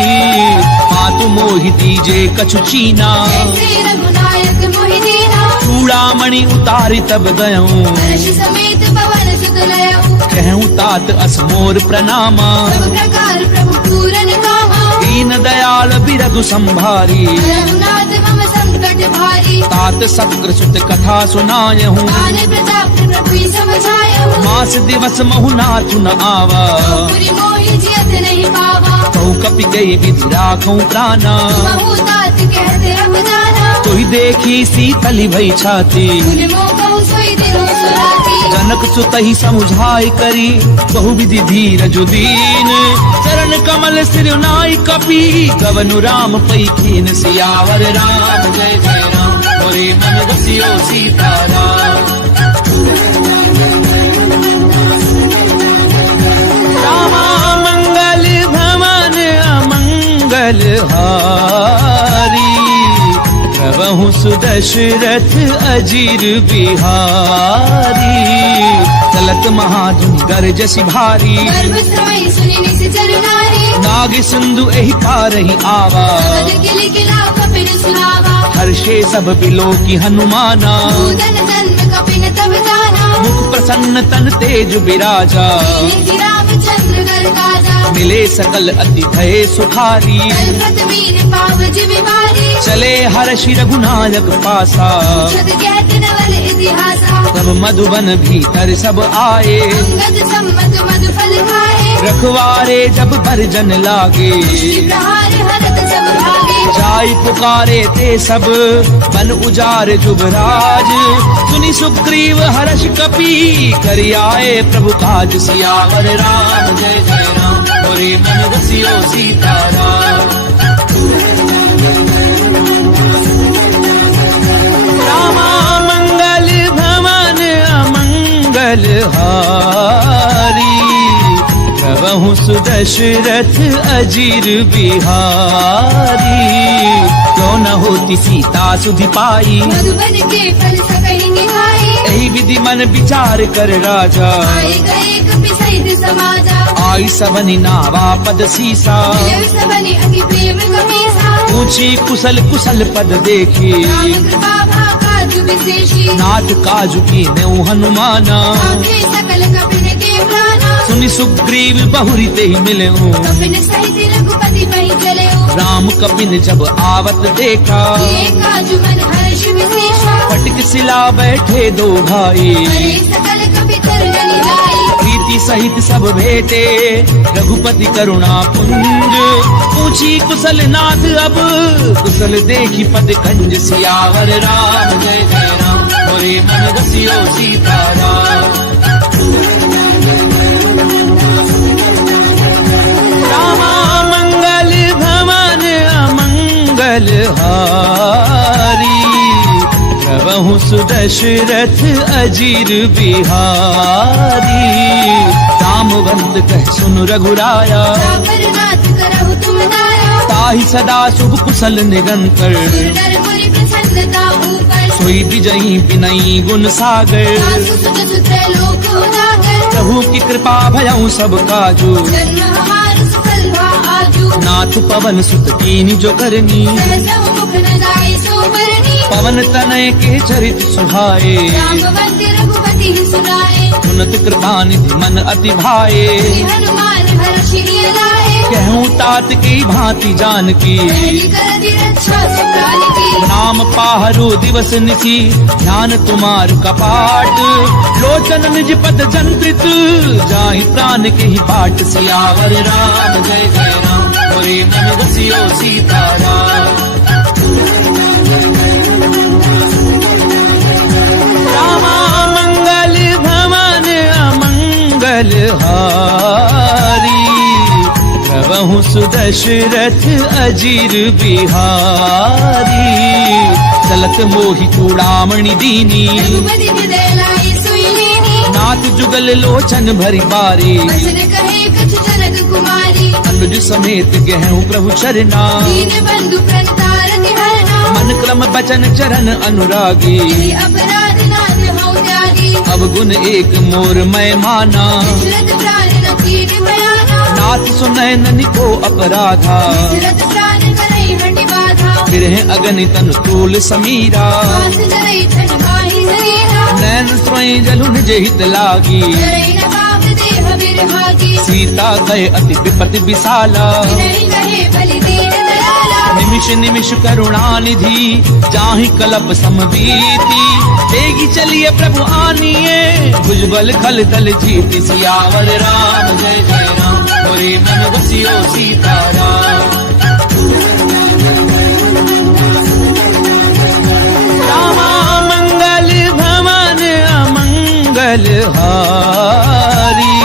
मातु मोहि दीजे कछु चीना ऐसे रघुनायक मोहि दीना चूड़ामणि उतारि तब गयऊं हर्ष समेत पवन सुत लयऊ कहूँ तात असमोर प्रणामा सब प्रकार प्रभु पूरन कामा दीन दयाल बिरधु संभारी रघुनाथ मम संकट भारी तात सक्र सुत कथा सुनायहूँ मान प्रताप प्रभु समझायऊ मास दिवस महु नाथु न आवा पुरि मोहि जियत नहीं पावा कहूँ कपि गई विधि राखूं प्राणा महु तात कहते रब जाना तोहि देखी सीतली भई छाती पुनि मोह कहु सोई दिनो सुराती जनक सुतहि समुझाई करी बहु विधि धीरज दीन चरण कमल सिर नाई कपि गवनु राम पई कीन सियावर राम जय जय राम मोरे मन बसियो सीताराम रामा मंगल भवन अमंगल हारी प्रभु सुदशरथ अजीर बिहारी चलत महाधुन गरजसि भारी गर्भ समय सुनि निश्चर नारी नाग सिंधु एहि पारहि आवा पद किलि किला कपिन सुनावा हर्षे सब बिलो की हनुमाना पूजन जन्म कपिन तब जाना मुख प्रसन्न तन तेज विराजा नीति रामचंद्र कर काजा मिले सकल अति भय सुखारी कलपत मीन पाव जिमिवारी चले हर्षि रघुनायक पासा छद कहत नवल इतिहासा सब मधुबन भीतर सब आए अंगद सम्मत मधु फल खाए रखवारे जब भरजन लागे प्रहार हरत जब भागे जाई पुकारे ते सब बन उजार जुबराज सुनि सुग्रीव हर्ष कपि करि आए प्रभु काज सियावर राम जय जय राम मोरे मन बसियो सीताराम रामा मंगल भवन अमंगल हारी प्रभु सुदशरथ अजीर बिहारी क्यों न होती सीता सुधि पाई मधुबन के फल सकहि निभाए यही विधि मन विचार कर राजा आए गए कपि सहित समाजा आई सबनि नावा पद सीसा देव सबनि अति प्रेम कपीसा ऊंची कुशल कुशल पद देखी राम कृपा भाकाजु विशेषी नाथ काजु की नेउ हनुमाना आंखे सकल कपिन के प्राणा सुनि सुग्रीव बहुरी ते ही मिले कपिन सहित रघुपति पहि चले राम कपिन जब आवत देखा काजु मन हर्ष विशेषा पटक सिला बैठे दो भाई हरे सकल कपि कर जनि लाई प्रीति सीती सहित सब भेटे रघुपति करुणा पुंज। पूछी कुशल नाथ अब कुशल देखी पद कंज। सियावर राम जय जय राम मोरे मन बसियो सीताराम। रामा मंगल भवन अमंगल हारी। प्रभु सुदशरथ अजीर बिहारी। राम बंद कह सुन रघुराया जाकर नाथ करहु तुम दाया। ताहि सदा शुभ कुशल निरंतर। सुरनर मुनि प्रसन्नता ऊपर। सोई विजयी विनयी गुण सागर। सासु सुत सुत लोक उजागर। प्रभु की कृपा भयउ सब काजू। जन्म हमार सफल भा आजू। नाथ पवन सुत कीनी जो करनी। सहसव मुख न गाए सो बरनी। पवन तनय के चरित सुहाए। रामवंत रघुपति सुनाए। सुनत कृपा निधि मन अति भाए। श्री हनुमान हर्षि लाए। कहूँ तात की भांति जान की। करनी कर दी रक्षा सुकाल की। नाम पाहरो दिवस निसी ध्यान तुम्हार कपाट। लोचन निज पद जंत्रित जाहि प्राण के ही बाट। सियावर राम जय जय राम मोरे मन बसियो सीताराम। रामा मंगल भवन अमंगल हारी। प्रभु सुदशरथ अजीर बिहारी। चलत मोहि चूड़ामणि दीनी। रघुपति हृदय लाई सोई लेनी। नाथ जुगल लोचन भरी बारी। बचन कहे कछु जनक कुमारी। अनुज समेत गहु प्रभु चरना। दीन बंधु प्रणतारति हरना। मन क्रम बचन चरण अनुरागी। यदि अपराध नाथ हौ त्यागी। अब गुण एक मोर मैं माना। दशरथ प्राण न कीन बयाना। नाथ सुनैन को अपराधा। दशरथ प्राण करई हटि बाधा। फिर अगनि तन तूल समीरा। पास धरई छन माहि धरीरा। नैन स्वयं जलु निज हित लागी। करई न पाप देह बिरहागी। सीता गए अति विपति विशाला। विनय कहे बलि दीन दयाला। निमिष निमिष करुणा निधि जाहि कलप समबीति। तेगी चलिए प्रभु आनिए भुजबल खल दल जीति। सियावर राम जय जय राम मोरे मन बसियो सीताराम। रामा मंगल भवन अमंगल हारी।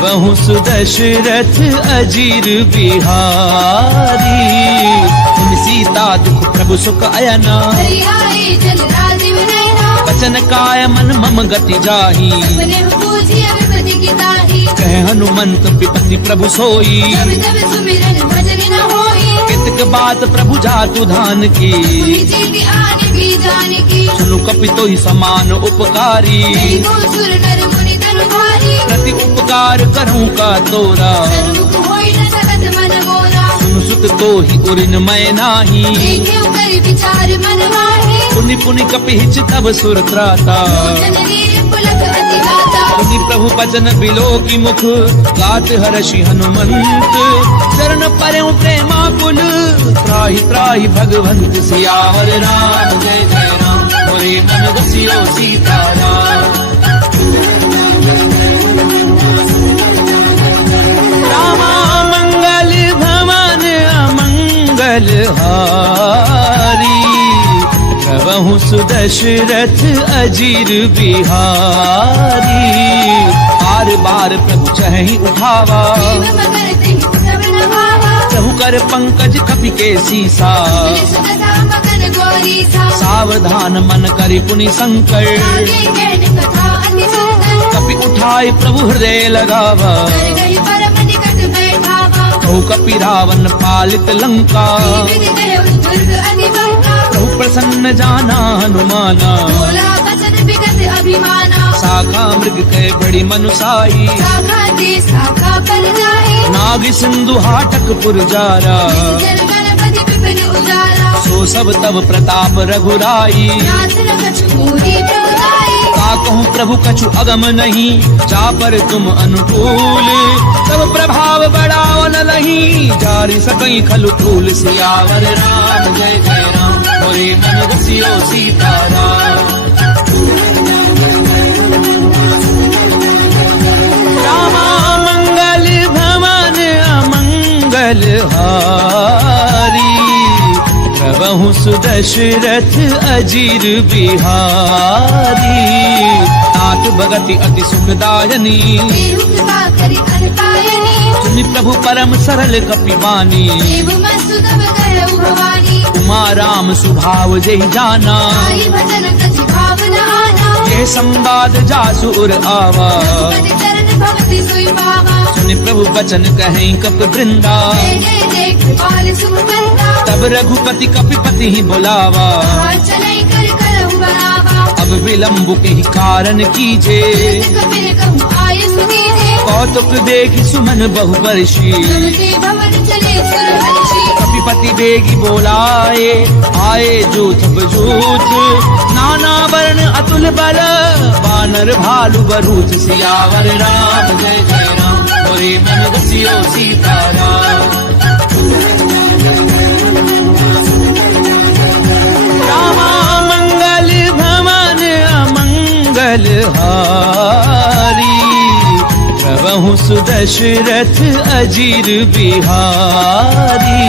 प्रभु सुदशरथ अजीर बिहारी। तुम सीता दुख प्रभु सुख अयना। हरि आए जल राजीव नयना। वचन काय मन मम गति जाही। अपने पूजिय विपति की ताही। कह हनुमंत विपति प्रभु सोई। जब जब सुमिरन भजन न होई। कितक बात प्रभु जातु धान की। तुमि चेति आने भी जाने की। सुनु कपितो ही समान उपकारी। नहीं को सुर नर मुनि तनु भारी। प्रति उपकार करूं का तोरा। सन्मुख होई न सकत मन मोरा। सुनु सुत तो ही उरिन मैं नाही। देखे कर विचार मन माही। पुनि पुनि कपि हिच तब सुर त्राता। लोचन वीर पुलक अति गाता। पुनि प्रभु बचन बिलो की मुख गात हर्षि हनुमंत। चरण परउ प्रेमा कुल त्राहि त्राहि भगवंत। सियावर राम जय जय राम मोरे मन बसियो सीताराम। रामा मंगल भवन अमंगल हारी। प्रभु सुदशरथ अजीर बिहारी। बार बार प्रभु चहि उठावा। देव मगर तेहि सब न भावा। प्रभु कर पंकज कपि के सीसा। सदा मगन गौरी सा। सावधान मन करि पुनि संकर। आगे कहन कथा अति सुंदर। कपि उठाई प्रभु हृदय लगावा। कर गई परम निकट बैठावा। कहु कपि रावण पालित लंका। विधि देव दुर्ग अति बंका। प्रभु प्रसन्न जाना हनुमाना। बोला बचन विगत अभिमाना। शाखा मृग के बड़ी मनुसाई। शाखा दे शाखा पर जाए। नाग सिंधु हाटक पुरजारा। जल गणपति विपिन उजारा। सो सब तब प्रताप रघुराई। नाथ न कछु मोहि प्रभुताई। का कहूँ प्रभु कछु अगम नहीं। जा पर तुम अनुकूल तब प्रभाव बढ़ाओ न लही। जारि सकई खलु फूल। सियावर राम जय जय राम मोरे मन बसियो सीताराम। सुदशरथ अजीर बिहारी। नाथ भगति अति सुखदायनी, देहु कृपा करि अनपायनी। सुनि प्रभु परम सरल कपिबानी, देव मस्तु तब कहु भवानी। उमा राम सुभाव जय जाना, आई भजन कछि भावना आना। ये संवाद जासु उर आवा, रघुपति चरण भवति सोई पावा। सुनि प्रभु वचन कहें कपि वृंदा, जय जय जय कृपाल सुख बंदा। तब रघुपति कपिपति ही बुलावा। हाथ चलाई कर करहु बनावा। अब विलम्ब के ही कारण कीजे, कपिल कहु आय सुनीजे। कौतुक देखि सुमन बहु वर्षी, सबके भवन चले सुरहर्षि। कपिपति बेगी बोलाए, आए जूथ बजूथ। नाना वर्ण अतुल बल, बानर भालु बरूथ। सियावर राम जय जय राम, मोरे मन बसियो सीताराम। रामा मंगल भवन अमंगल हारी, प्रभु सुदशरथ अजीर बिहारी।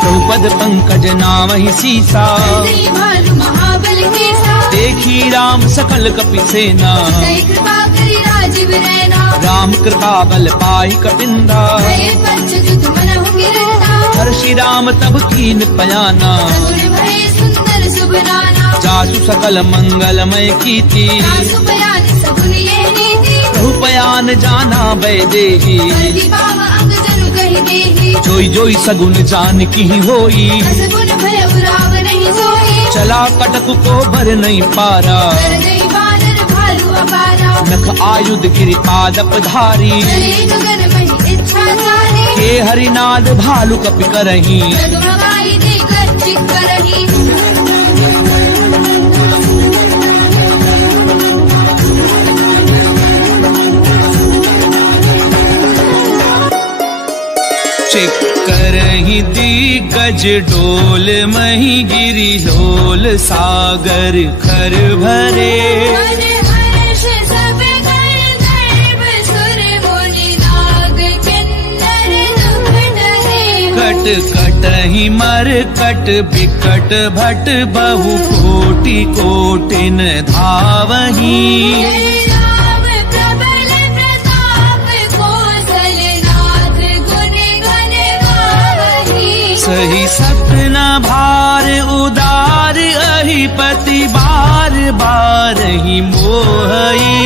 द्रौपद पंकज नामहि सीसा, श्री भानु महाबल केसा। देखी राम सकल कपि सेना, जय कृपा करि राजीव रैना। राम कृपा बल पाई कपिंदा, भये पंचजुत मनहु गिरंदा। हर्षि राम तब कीन पयाना, सगुण भये सुंदर सुबनाना। जासु सकल मंगलमय कीर्ति, सासु बयान सगुन ये नीति। बहुपयान जाना वैदेही, हरि बाबा अंग जनु कहि देहि। जोई जोई सगुन जान की होई, सगुन भय उराव नहीं सोई। चला कटक को भर नहीं पारा, कर गई बानर भालू अपारा। नख आयुध गिरि पादप धारी। चले गगन महि इच्छा सारी। के हरिनाद भालु कपि करही, सगुणगाई देकर चिक करही। चिक करही दिग्गज डोल, मही गिरि लोल सागर खर भरे। मन हर्ष सब कर दैव सुर मुनि नाग किन्नर दुख डरे। कट कटहि मर कट बिकट भट, बहु कोटि कोटिन धावही। जय राम प्रबल प्रताप, कौशलनाथ गुण गण गावही। सही सपना भार उदार, अहिपति बार बार ही मोहई।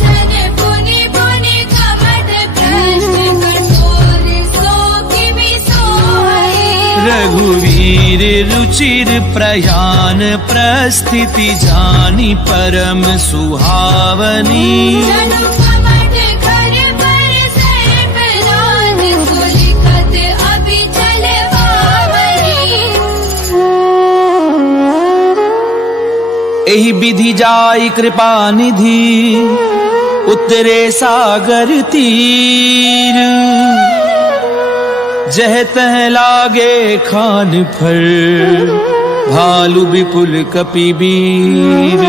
सन पुनि पुनि कमठ भ्रष्ट, कठोर सो किमि सोहई। रघुवीर रुचिर प्रयान, प्रस्थिति जानी परम सुहावनी। जनु कमठ कर बरसै प्रनाद, सुलिखत अभि चल पावनी। एहि विधि जाई कृपा निधि, उतरे सागर तीर। जह तह लागे खान फर, भालु विपुल कपि वीर।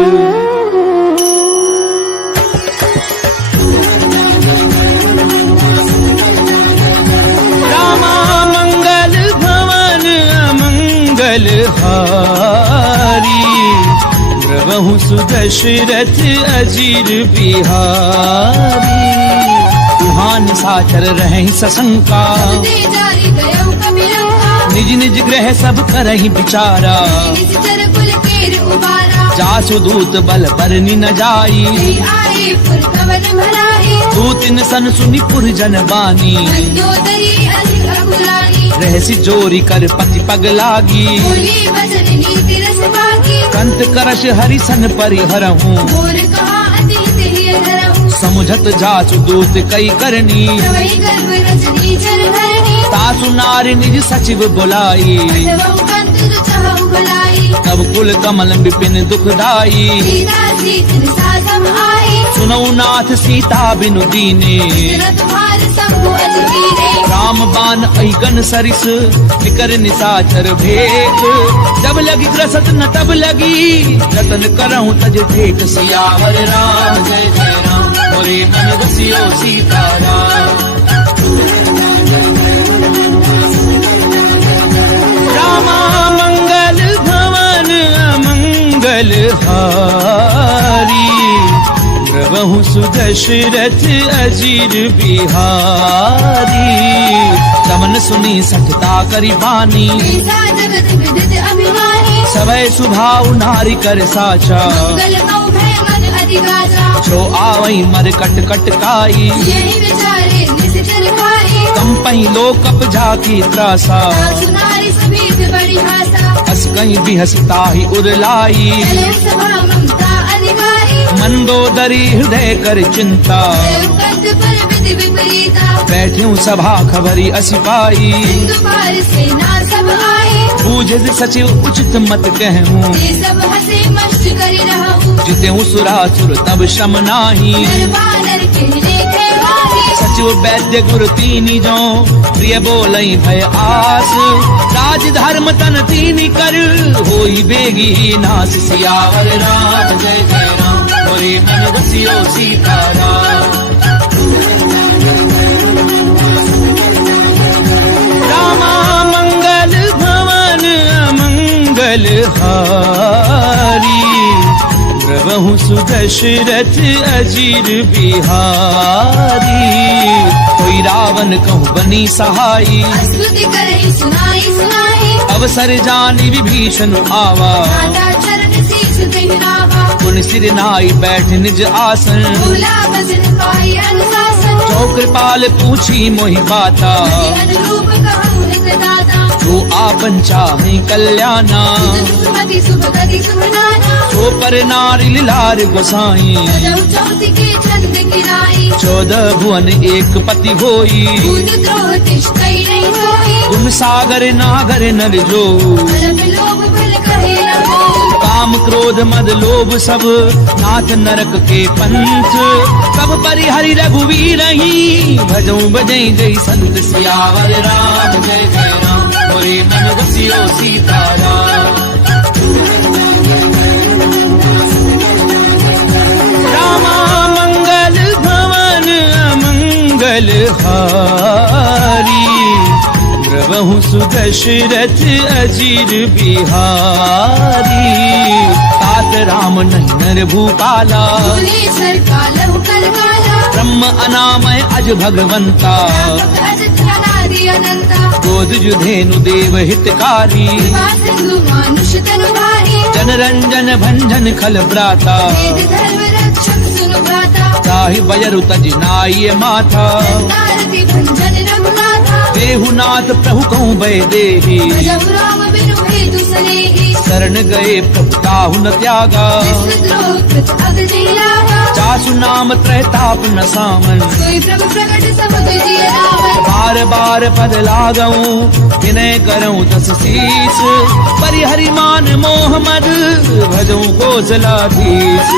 रामा मंगल भवन अमंगल हारी, प्रभु सुदशरथ अजीर बिहारी। तुहान साचर रहि सशंका, दे जारी गयौ कपिलंका। निज निज ग्रह सब करहि विचारा। निज तर कुल केर उबारा। जासु दूत बल बरनि न जाई, जय आए पुर कवन भलाई। दूतिन सन सुनि पुर जन बानी। मंदोदरी अधिक अकुलानी। रहसि जोरी कर पति पग लागी, बोली वचन नीति रस बाकी। कंत करश हरिसन परिहरहूँ, मोर कहा अति हिय धरहूँ। समुझत जासु दूत कई करनी। प्रवहि गर्भ रजनी चर धरणी। तासु नारी निज सचिव बुलाई, बंधवहु कंत जो चाहु भलाई। तब कुल कमल विपिन दुखदाई। सीता सीत साधम आई। सुनौ नाथ सीता बिनु दीने, सुन तुम्हार शंभु अति कीने। राम बाण अहिगन सरिस, निकर निसाचर भेद। जब लगी ग्रसत न तब लगी, जतन करहूँ तज देख। सियावर राम जय जय राम, मोरे मन बसियो सीताराम। रामा मंगल हारी प्रभु सुदशरथ अजीर बिहारी समन सुनी सठता करी बानी ऐसा जगत विदित अभिमानी सवै सुभाव नारी कर साचा मंगल कौ भय मन अधिगाचा जो आवई मर कट कट काई यही विचारे निश्चर खाई कंपई लोकप झाकी त्रासा सासु नारी सभी बड़ी भाषा हस कहीं भी हंसता ही उरलाई चले सभा ममता अधिकारी मंदोदरी हृदय कर चिंता कंद पर विधि विपरीता बैठ्यूं सभा खबरी असिपाई हिंदू पार सेना सब आई बूझे सचिव उचित मत कहूँ ये सब हंसे मस्त करी रहूं जितेऊ सुरासुर तब श्रम नाही दरबार के लेखे वाली सचिव वैद्य गुरु तीनी जो प्रिय बोलई भय आस राज धर्म तन तीनी कर होई बेगी नास सियावर राम जय जय राम मोरे मन बसियो सीताराम रामा मंगल भवन अमंगल हारी प्रभु सुदशरथ अजीर बिहारी कोई रावण कहूँ बनी सहाई स्तुति करे सुनाई सुनाई अवसर जानी विभीषण आवा माता चरण शीश दिहरावा पुन सिर नाई बैठ निज आसन भूला बचन पाई अनुशासन जो कृपाल पूछी मोहि बाता अनुरूप कहूँ हितदाता जो आपन चाहे कल्याणा सुमति शुभ गति शुभ नाना जो पर नारी लार गोसाई जब चौथी के छंद किराई 14 भुवन एक पति होई भूत द्रोह तिष्ठई नहीं होई गुण सागर नागर नर जो अलग लोभ भल कहे न हो काम क्रोध मद लोभ सब नाथ नरक के पंथ सब परिहरि रघुवीर ही भजऊ बजई जय संत सियावर राम जय जय राम मोरे मन बसियो सीताराम रामा मंगल भवन अमंगल हारी प्रभु सुदशरथ अजीर बिहारी तात राम नर भूपाला भुवनेश्वर कालहु कलकाला ब्रह्म अनामय अज भगवंता अजित अनादि अनंता गोद जुधेनु देव हितकारी सिंधु मानुष तनु भारी जन रंजन भंजन खल ब्राता वेद धर्म रक्षक सुनु भ्राता ताहि बयरु तज नाय माथा नारति भंजन रघुनाथा देहुनाथ प्रभु कहूँ भय देहि जब राम बिनु हेतु सनेही शरण गए प्रभु ताहु न त्यागा विश्वद्रोह कृत अग्नि लागा चासु नाम त्रैताप न सामन सोई प्रभु प्रकट समुद्र जिय रावण बार बार पद लागऊं विनय करऊं दस शीस परिहरि मान मोह मद भजऊं कौशलाधीश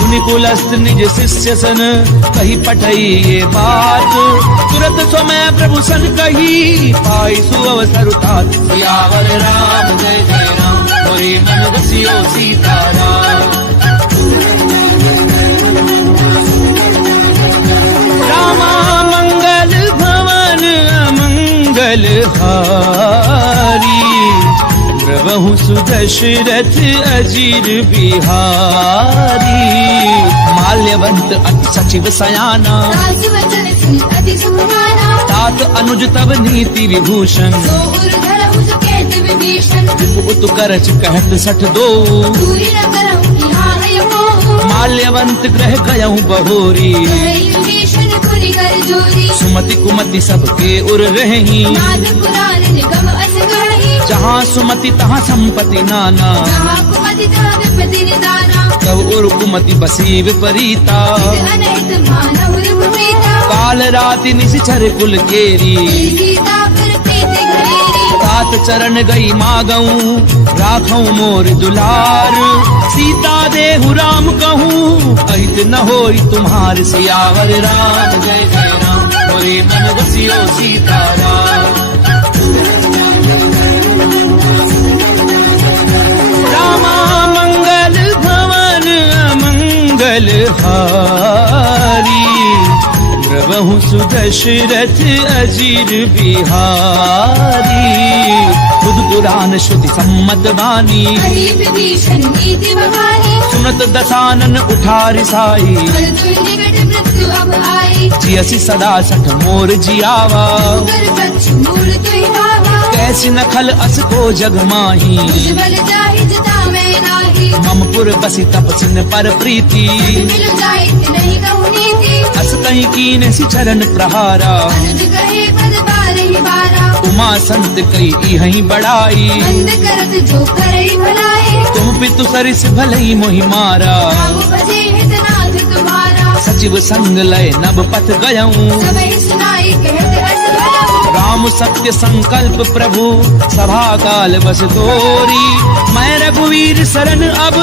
मुनि कुलस्थ निज शिष्य सन कही पठई ये बात तुरत समय प्रभु सन कही पाई सुअवसर तात सियावर राम जय जय राम मोरे मन बसियो सीताराम रामा मंगल भवन अमंगल हारी प्रभु सुदशरथ अजीर बिहारी माल्यवंत अति सचिव सयाना दास वचन सुनि अति सुभाना तात अनुज तब नीति विभूषण सो उर धरहु सुकेत विभीषण उत करच कहत सठ दो दूरी न करहु यहाँ है मोह माल्यवंत ग्रह गयहु बहोरी विभीषण पुनि कर जोरी सुमति कुमति सबके उर रही नाद पुराण निगम अस गढ़ी जहाँ सुमति तहाँ संपत्ति नाना जहाँ कुमति तहाँ विपति निदाना तब उर कुमति बसी विपरीता अनहित मानव रिपुपीता काल राति निशिचर कुल केरी सीता पर प्रीति घनेरी तात चरण गई मागऊं राखऊं मोर दुलार सीता देहु राम कहूँ अहित न होई तुम्हार सियावर राम जय जय राम मोरे मन बसियो सीताराम रामा मंगल भवन अमंगल हारी प्रभु सुदशरथ अजीर बिहारी। बुध पुराण श्रुति सम्मत वाणी, कही विभीषण नीति बखानी। सुनत दशानन उठारि साई, मृत्यु निकट मृत्यु अब आई। जियसि सदा सठ मोर जियावा, कर वृक्ष मूल तुहि भावा। कैसी नखल अस को जग माही, तुझ बल जाहि जता मैं नाही। मम पुर बसी तपसिन पर प्रीति, मिल जाइत नहीं कहु नीति। अस कहीं कीन सि चरण प्रहारा, अनुज कहे पद बारहि बारा। उमा संत कई इहहि बड़ाई, मंद करत जो करई भलाई। तुम पितु सरिस भलई मोहि मारा, राम भजे हितनाथ तुम्हारा। सचिव संग लय नभ पथ गयऊँ, सबहि सुनाई कहत अस भयऊ। राम सत्य संकल्प प्रभु सभा काल बस तोरी। मैं रघुवीर शरण अब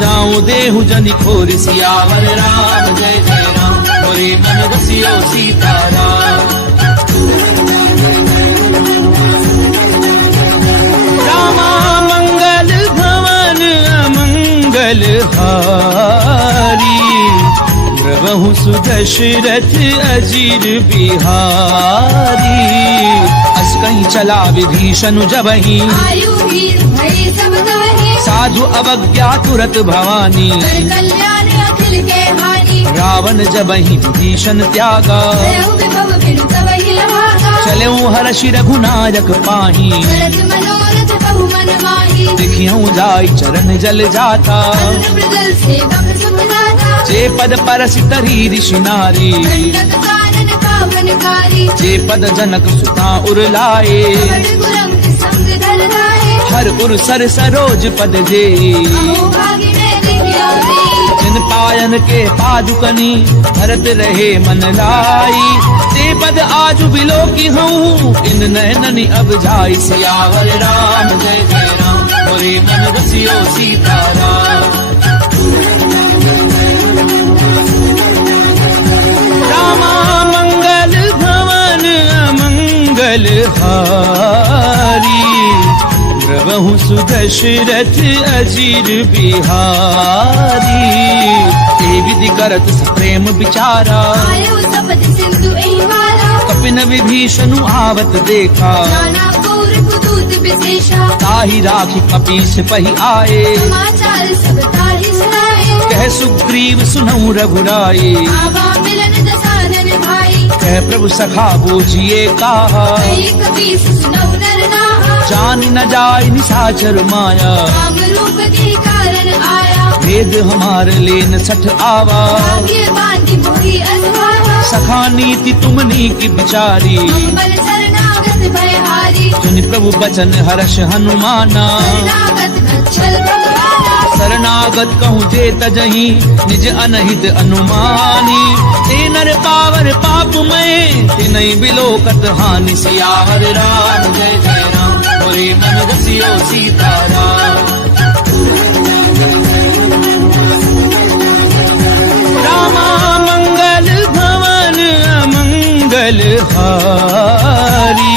जाऊं देहु जनि खोर, सियावर राम जय जय राम, मोरे मन बसियो सीताराम। रामा मंगल भवन अमंगल हारी, प्रभु सुदशरथ अजीर बिहारी। अस कहीं चला विभीषण जबहि, आयु वीर भई सब तवहि। साधु अवज्ञा तुरत भवानी, कर कल्याण अखिल के हानि। रावण जबहि विभीषण त्यागा, भयउ विभव बिनु तवहि लभागा। चलऊँ हर्षि रघुनायक पाही, करत मनोरथ बहु मन माही। देखियऊँ जाई चरण जल जाता, अरुण मृदल सेवक सुख दाता। जे पद परसि तरी ऋषि नारी, दंडक कानन पावनकारी। जे पद जनक सुता उरलाए, खड्गुरंग संग धर धाये। हर उर सर सरोज पद जे, अहो भागी मेरे प्यारे। जिन पायन के पादुकनी भरत रहे मन लाई। ते पद आजु बिलो की हूँ, इन नैननि अब जाई। सियावर राम जय जय राम, मोरे मन बसियो सीताराम। रामा मंगल भवन अमंगल हारी, प्रभु सुदशरथ अजीर बिहारी। ए विधि करत सप्रेम विचारा, आयु सपथ सिंधु एहि वारा। कपिन विभीषण आवत देखा, नाना कौर कुदूत विशेषा। ताहि राखी कपीस पहि आए, समाचार सब ताहि सुनाए। कह सुग्रीव सुनऊ रघुराई, आवा मिलन दसानन भाई। कह प्रभु सखा बूझिए काहा, कही कपीस सुनऊ नर नाहा। जान न जाय निशाचर माया, राम रूप के कारण आया। भेद हमार लेन सठ आवा। भाग्य बांधि मोहि अधवावा। सखा नीति तुमनी की बिचारी, बल शरणागत भयहारी। सुनि प्रभु बचन हर्ष हनुमाना। शरणागत गच्छल भगवाना। शरणागत कहूँ जे तजहि, निज अनहित अनुमानी। ते नर पावर पाप में, तिनहि बिलोकत हानि। सियावर राम जय जय राम, मोरे मन बसियो सीताराम। रामा मंगल भवन अमंगल हारी,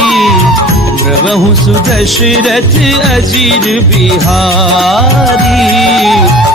प्रभु सुदशरथ अजीर बिहारी।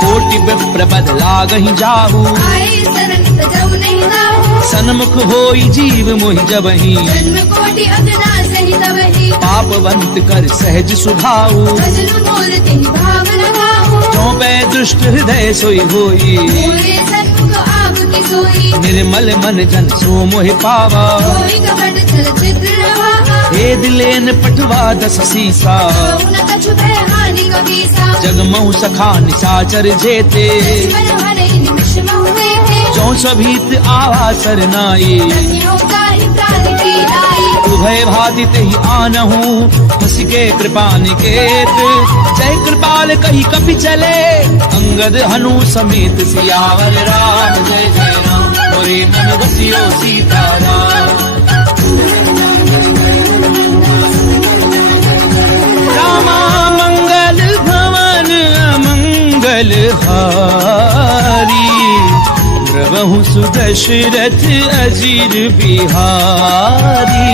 कोटि विप्र बद लागहि जाहू, आए शरण तजौ नहीं दाहू। सन्मुख होई जीव मोहि जबहि, जन्म कोटि अगना सहि तबहि। पापवंत कर सहज सुभाऊ। भजनु मोर तिहि भावना गाहू। जो पै दुष्ट हृदय सोई होई, मोरे सन्मुख आव की सोई। निर्मल मन जन सो मोहि पावा। कोई कपट छल छिद्र रहावा। भेद लेन पटवा दस सीसा, कहु न कछु भय हानि कबीसा। जगमहु सखा निशाचर जेते, दुश्मन हरहि निमिष महु देते। जो सभीत आवा सरनाई। धन्यो ताहि प्राण पीड़ाई। उभय भाति तेहि आनहु, हंस के कृपा निकेत। जय कृपाल कही कपि चले, अंगद हनु समेत। सियावर राम जय जय राम, मोरे मन बसियो सीताराम। रामा मंगल भवन अमंगल हारी, प्रभु सुदशरथ अजीर बिहारी।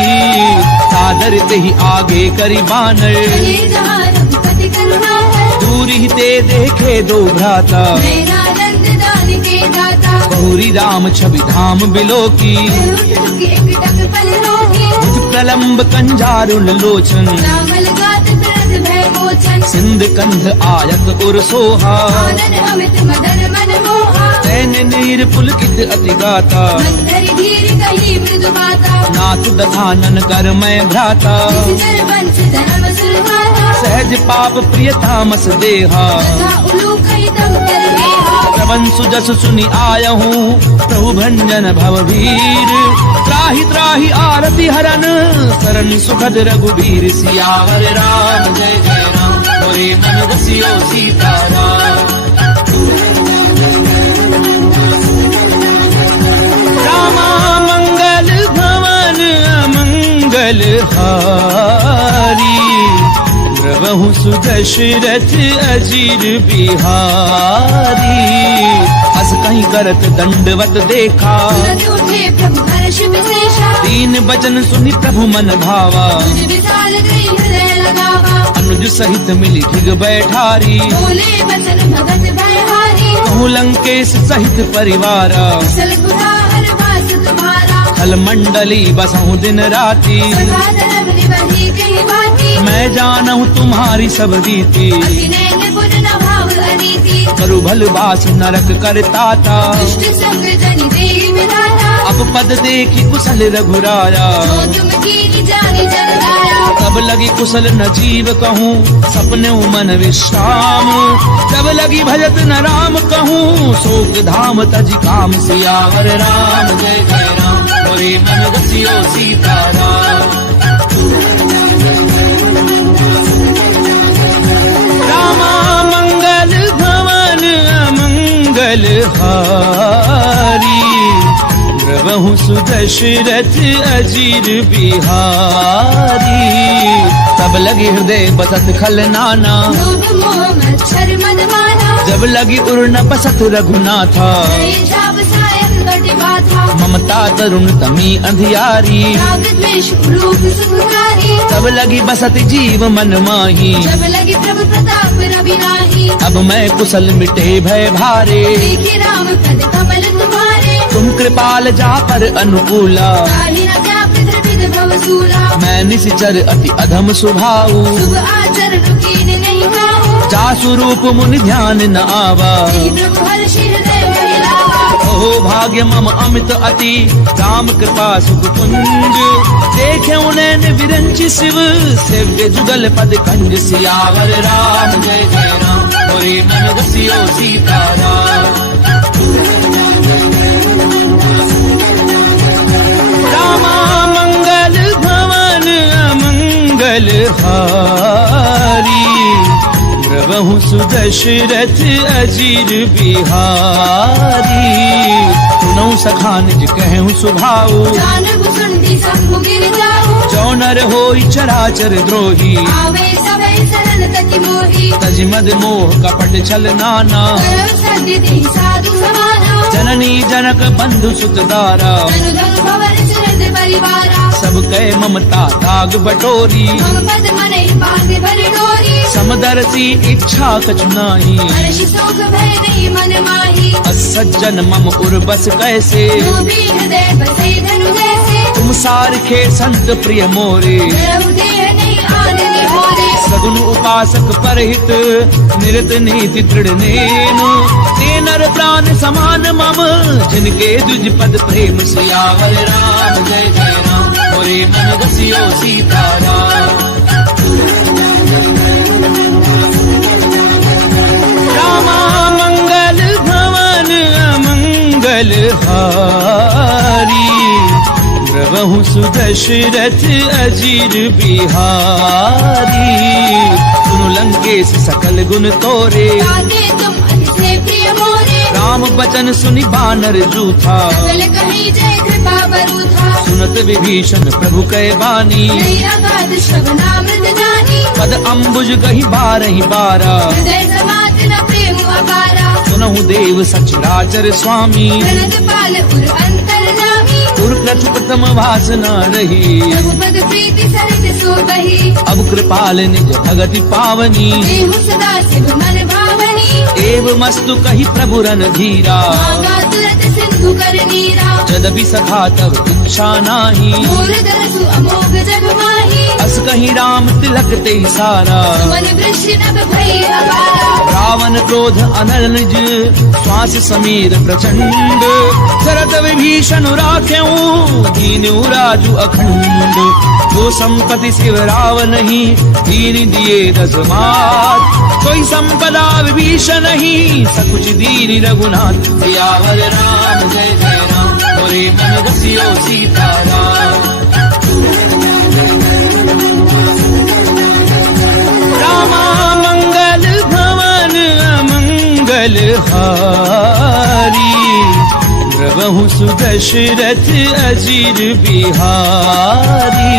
सादर तेहि आगे करि बानर, चले जहाँ रघुपति करुणा है। दूर ही ते देखे दो भ्राता। नैनानंद दान के दाता। बहु पूरी राम छवि धाम बिलोकी उठ चुकी एक टक पल रोकी मुझ प्रलंब कंजारुल लोचन राम लगात तुरंत भय मोचन सिंध कंध आयत उर सोहा आनन अमित मदन मन मोहा तैन नीर पुलकित अति गाता मंदर धीर कही मृदु माता नाथ दधानन कर मैं भ्राता जिधर वंश धर्म सुरहारा सहज पाप प्रिय तामस देहा तथा उलू कही तम कर गेहा श्रवण सुजस सुनि आयहूँ प्रभु भंजन भववीर त्राहि त्राहि आरति हरन शरण सुखद रघुबीर सियावर राम जय जय राम मोरे मन रसियो सीताराम रामा मंगल भवन अमंगल हारी प्रभु सुदशरथ अजीर बिहारी अस कहीं करत दंडवत देखा तुरंत उठे प्रभु हर्ष विशेषा दीन बचन सुनि प्रभु मन भावा तुझ विशाल गई हृदय लगावा अनुज सहित मिली ठिग बैठारी बोले वचन भगत भयहारी कहूँ लंकेश सहित परिवारा कुशल कुठार वास तुम्हारा खल मंडली बसहूँ दिन राती सदा धर्म निवही कही बाती मैं जानहूँ तुम्हारी सब रीति अति नैन गुण न भाव अनीति करु भल बास नरक करताता दुष्ट संग जनि देहि विधाता अब पद देखी कुशल रघुराया जो तुम कीनी जानी जन लाया तब लगी कुशल न जीव कहूँ सपने मन विश्राम तब लगी भजत न राम कहूँ शोक धाम तज काम सियावर राम जय जय राम मोरे मन रसियो सीताराम रामा मंगल भवन अमंगल हारी प्रभु सुदशरथ अजीर बिहारी तब लगी हृदय बसत खल नाना लोभ मोह मच्छर मद माना जब लगी उर न बसत रघुनाथा नये शाप सायन घट बाथा ममता तरुण तमी अंधियारी राग द्वेष क्रोध सुखकारी तब लगी बसत जीव मन माही जब लगी प्रभु प्रताप रवि नाही अब मैं कुशल मिटे भय भारे देखे राम पद कमल तुम्हारे तुम कृपाल जा पर अनुकूला ताहि न क्या पितृविद भवसूला मैं निश्चर अति अधम सुभाऊ शुभ आचरण कीन नहीं खाऊं जा स्वरूप मुनि ध्यान न आवा श्री प्रभु हर्ष हृदय महिलावा ओ भाग्य मम अमित अति राम कृपा सुख कुंज देखे उन्हें विरंचि शिव सेव्य जुगल पद कंज सियावर राम जय जय राम मोरे मन रसियो सीताराम रामा मंगल भवन अमंगल हारी प्रभु सुदशरथ अजीर बिहारी सुनौ सखा निज कहूँ सुभाऊ जान भुसुंडी शंभु गिर जाऊं जो नर होई चराचर द्रोही आवे सभय सरल तति मोही तज मद मोह कपट छल नाना करव सद्य देहि साधु समाना जननी जनक बंधु सुत दारा धनु धनु भवन सुरद परिवारा सब कह ममता ताग बटोरी मम पद मनहि पासे भर डोरी समदर्शी इच्छा कछु नाही हर्ष शोक भय नहीं मन माही असज्जन मम उर बस कैसे लोभी हृदय बसे धनु जैसे तुम सारखे संत प्रिय मोरे धरहु देह नहीं आन निहोरे सगुन उपासक परहित निरत नीति दृढ़ नेनु ते नर प्राण समान मम जिनके द्विज पद प्रेम सियावर राम जय जय राम मोरे मन रसियो सीताराम रामा मंगल भवन अमंगल हारी प्रभु सुदशरथ अजीर बिहारी सुनु लंकेश सकल गुण तोरे गाते तुम अतिशय प्रिय मोरे राम बचन सुनि बानर जूथा सकल कहीं जय कृपा बरूथा सुनत विभीषण प्रभु कै बानी नहीं अगाध श्रवणामृत जानी पद अम्बुज गही बारहि बारा हृदय समात न प्रेम अपारा सुनहु देव सचराचर स्वामी प्रणत पाल उर अंतर जामी उर प्रथम वासना रही रघुपद प्रीति सरित सो बही अब कृपाल निज भगति पावनी देहु सदा शिव मन भावनी एव मस्तु कही प्रभु रन धीरा मांगा तुरत सिंधु यद्यपि सखा तब इच्छा नाही। मोर दरसु अमोघ जग माही। अस कहीं राम तिलक ते सारा। मन वृष्टि नभ भई अपारा। रावण क्रोध अनल निज श्वास समीर प्रचंड। शरद विभीषण राख्यऊ दीनु राजु अखंड। जो संपत्ति शिव रावण ही दीन दिए दस मात। कोई संपदा विभीषण ही सकुच दीन रघुनाथ। सियावर राम जय जय राम मोरे मन बसियो सीताराम। रामा मंगल भवन अमंगल हारी। प्रभु सुदशरथ अजीर बिहारी।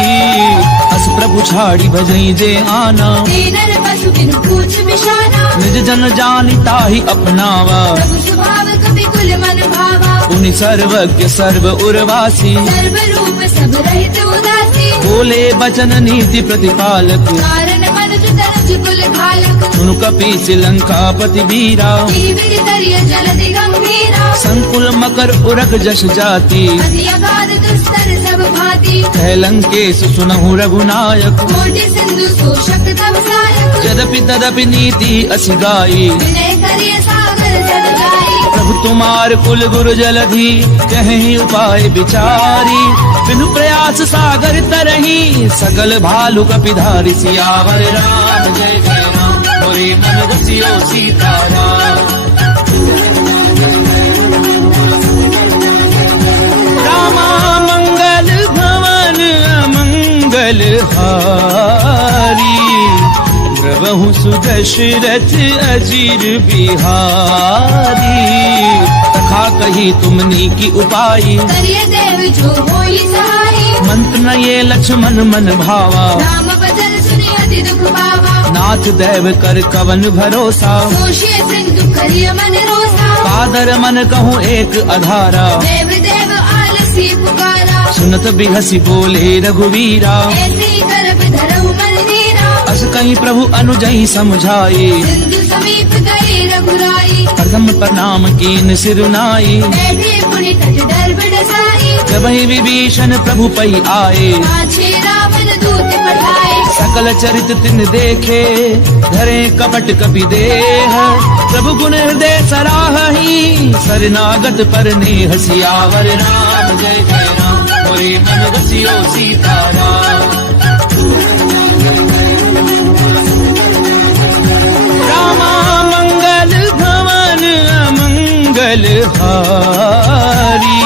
अस प्रभु छाड़ी भजई जे आना। दीनर पशु बिनु पूछ बिशाना। निज जन जानिता ही अपनावा। प्रभु स्वभाव कपि कुल मन भावा। उनि सर्वज्ञ सर्व उर्वासी। सर्व रूप सब रहित उदासी। बोले बचन नीति प्रतिपालक। कारण मनुज तरज कुल घालक। सुनु कपीस लंकापति वीरा। जीवित तरिय जलधि गंभीरा। संकुल मकर उरग जस जाति। अति अगाध दुस्तर सब भांति। कह लंकेश सुनहु रघुनायक। कोटि सिंधु शोषक तव सहायक। यद्यपि तदपि नीति अस गाई। विनय करिय सागर जन जाई। प्रभु तुम्हार कुल गुरु जलधि कहीं उपाय विचारी। बिनु प्रयास सागर तरही सकल भालु कपिधारी। सियावर राम जय जय राम मोरे मन बसियो सीताराम। रामा मंगल भवन अमंगल हारी। प्रभु सुदशरथ अजीर बिहारी। तथा कही तुमनी की उपाई। करिय देव जो होई सहाई। मंत्र न ये लक्ष्मण मन भावा। नाम बदल सुनि अति दुख पावा। नाथ देव कर कवन भरोसा। सोशिय सिंधु करिय मन रोसा। कादर मन कहूँ एक अधारा। देव देव आलसी पुकारा। सुनत बिहसी बोले रघुवीरा। ऐसी करब धरऊ मन नीरा। अस कहीं प्रभु अनुजई समझाए। सिंधु समीप गए रघुराई। प्रथम प्रणाम कीन सिरुनाई। बैठे पुनि तट डर बडसाई। जब ही विभीषण प्रभु पई आए। पाछे रावण दूत पठाए। सकल चरित तिन देखे धरे कपट कपि देह। प्रभु गुण हृदय सराहहि शरणागत पर नेह। सियावर राम जय जय राम मोरे मन बसियो सीताराम। रामा मंगल भवन अमंगल हारी।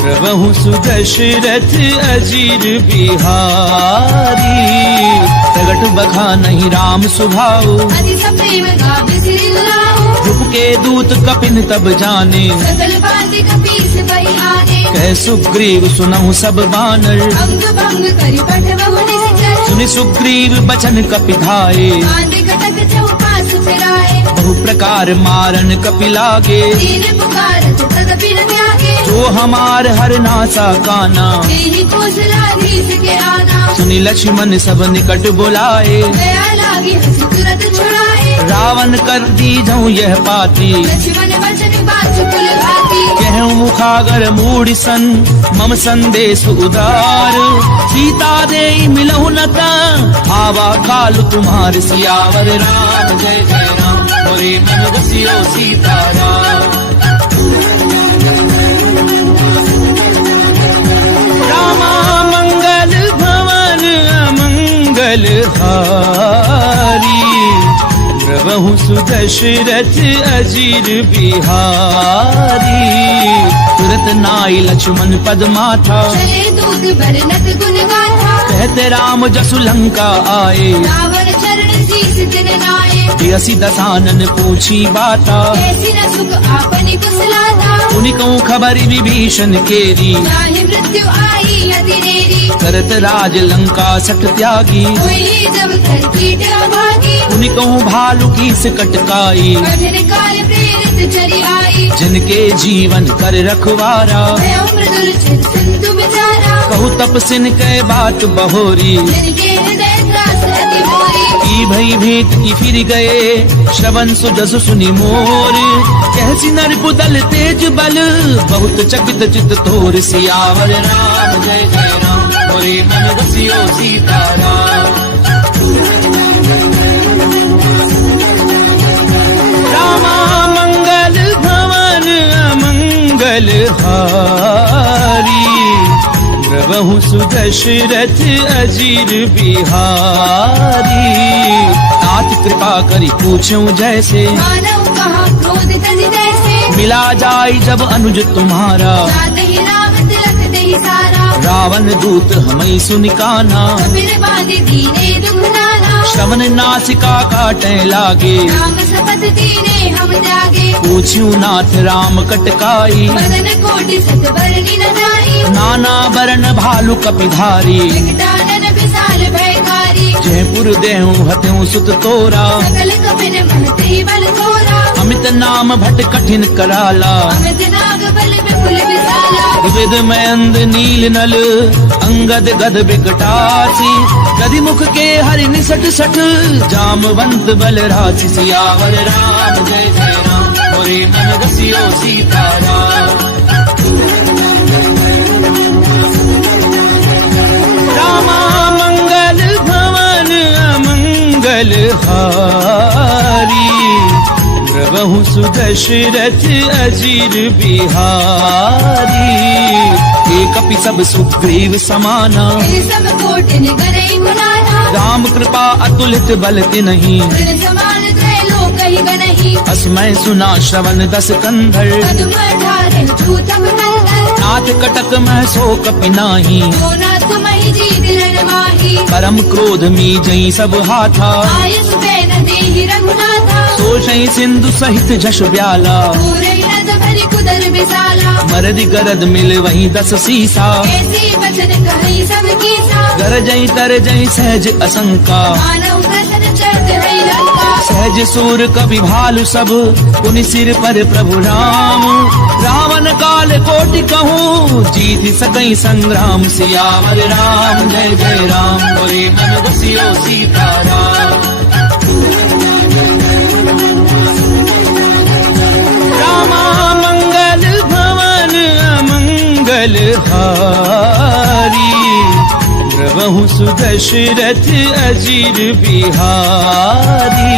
प्रभु सुदशरथ अजीर बिहारी। प्रगट बखा नहीं राम सुभाऊ। अति सप्रेम गावे सिरि गुलाऊ। रूप के दूत कपिन तब जाने। सकल बाति कपीस पई आने। कह सुग्रीव सुनहु सब बानर। अंग भंग करि पठबहु निश्चर। सुनि सुग्रीव बचन कपिधाए। कांधे कटक चौपास फिराए। बहु प्रकार मारन कपि लागे। दीन पुकारत तदपि न त्यागे। जो हमार हर नासा काना। तेहि कौशलाधीश के आना। सुनि लक्ष्मण सब निकट बुलाए। दया लागी हंसी तुरत छुड़ाए। रावण कर दीजहु यह पाती। लक्ष्मण वचन बाजु कुल भाती। कहूँ मुखागर मूढ़ सन मम संदेश उदार। सीता दे मिलहु नता आवा काल तुम्हार। सियावर राम जय जय राम मोरे मन बसियो सीताराम। रामा मंगल भवन अमंगल हारी। प्रभु सुदशरथ अजीर बिहारी। तुरत नाई लक्ष्मण पद माथा। चले दूत बरनत गुण गाथा। कहते राम जसु लंका आए। रावण चरण शीस तिन नाए। यसी दसानन पूछी बाता। कैसी न सुख आपनि कुशलाता। उनि कहूँ खबरि विभीषण केरी। जाहि मृत्यु आई अति नेरी। करत राज लंका सट त्यागी। कोई जब कर कीट अभागी। उनि कहूँ भालू की कटकाई। कठिन काल प्रेरित चरि आई। जिनके जीवन कर रखवारा। भयो मृदुल चित सिंधु बिचारा। कहु तपसिन के बात बहोरी। जिनके हृदय त्रास अति मोरी। की भई भेंट की फिर गए श्रवण सुजसु सुनि मोर। कैसी नर पुदल तेज बल बहुत चकित चित तोर सियावर राम जय जय राम मोरे मन रसियो सीताराम। रामा मंगल भवन अमंगल हारी प्रभु सुदशरथ अजीर बिहारी। नाथ कृपा करी पूछूं जैसे मानव कहा क्रोध तज जैसे मिला जाय जब अनुज तुम्हारा जाते ही राम तिलक दे सारा। रावण दूत हमें सुनिकाना फिर बांधे दीने दुख नाना श्रवण नासिका काटे लागे राम शपथ दीने हम जागे। पूछ्यू नाथ राम कटकाई बदन कोटि सत बरनी न जाई नाना बरन भालु कपिधारी। विकटानन विशाल भयकारी जयपुर देहूं हत्यूं सुत तोरा सकल कपिन मन ते बल थोरा। अमित नाम भट कठिन कराला अमित नाग बल विपुल विशाला। विविध मयंद नील नल अंगद गद बिकटासी गदि मुख के हरि निसट सठ जामवंत बल राशि। सियावर राम जय जय राम मोरे मन रसियो सीताराम। रामा मंगल भवन अमंगल हारी प्रभु सुदशरथ अजीर बिहारी। एक कपि सब सुग्रीव समाना फिर सब कोटिन गरई गुनाना। राम कृपा अतुलित बल तिन्हीं फिर समान त्रैलोक ही गनहि अस्मय सुना श्रवण दस कंधर। पदुम ठारे छूतम नंदन नाथ कटक मह सो कपि नाही सोना तुम ही जीत रणमाही। परम क्रोध मी जई सब हाथा आयस बैन देहि रघुनाथा सोषई सिंधु सहित जश ब्याला। पूरे नद भरी कुदर विशाला मरदि गरद मिल वही दस सीसा ऐसी वचन कही सब कीसा। गरजई तरजई सहज असंका मानव प्रसन्न चरत है लंका। सहज सूर कवि भालु सब पुनि सिर पर प्रभु राम। रावण काल कोटि कहूँ जीत सकई संग्राम। सियावर राम जय जय राम मोरे मन रसियो सीताराम। रामा मंगल भवन अमंगल हारी प्रभु सुदशरथ अजीर बिहारी।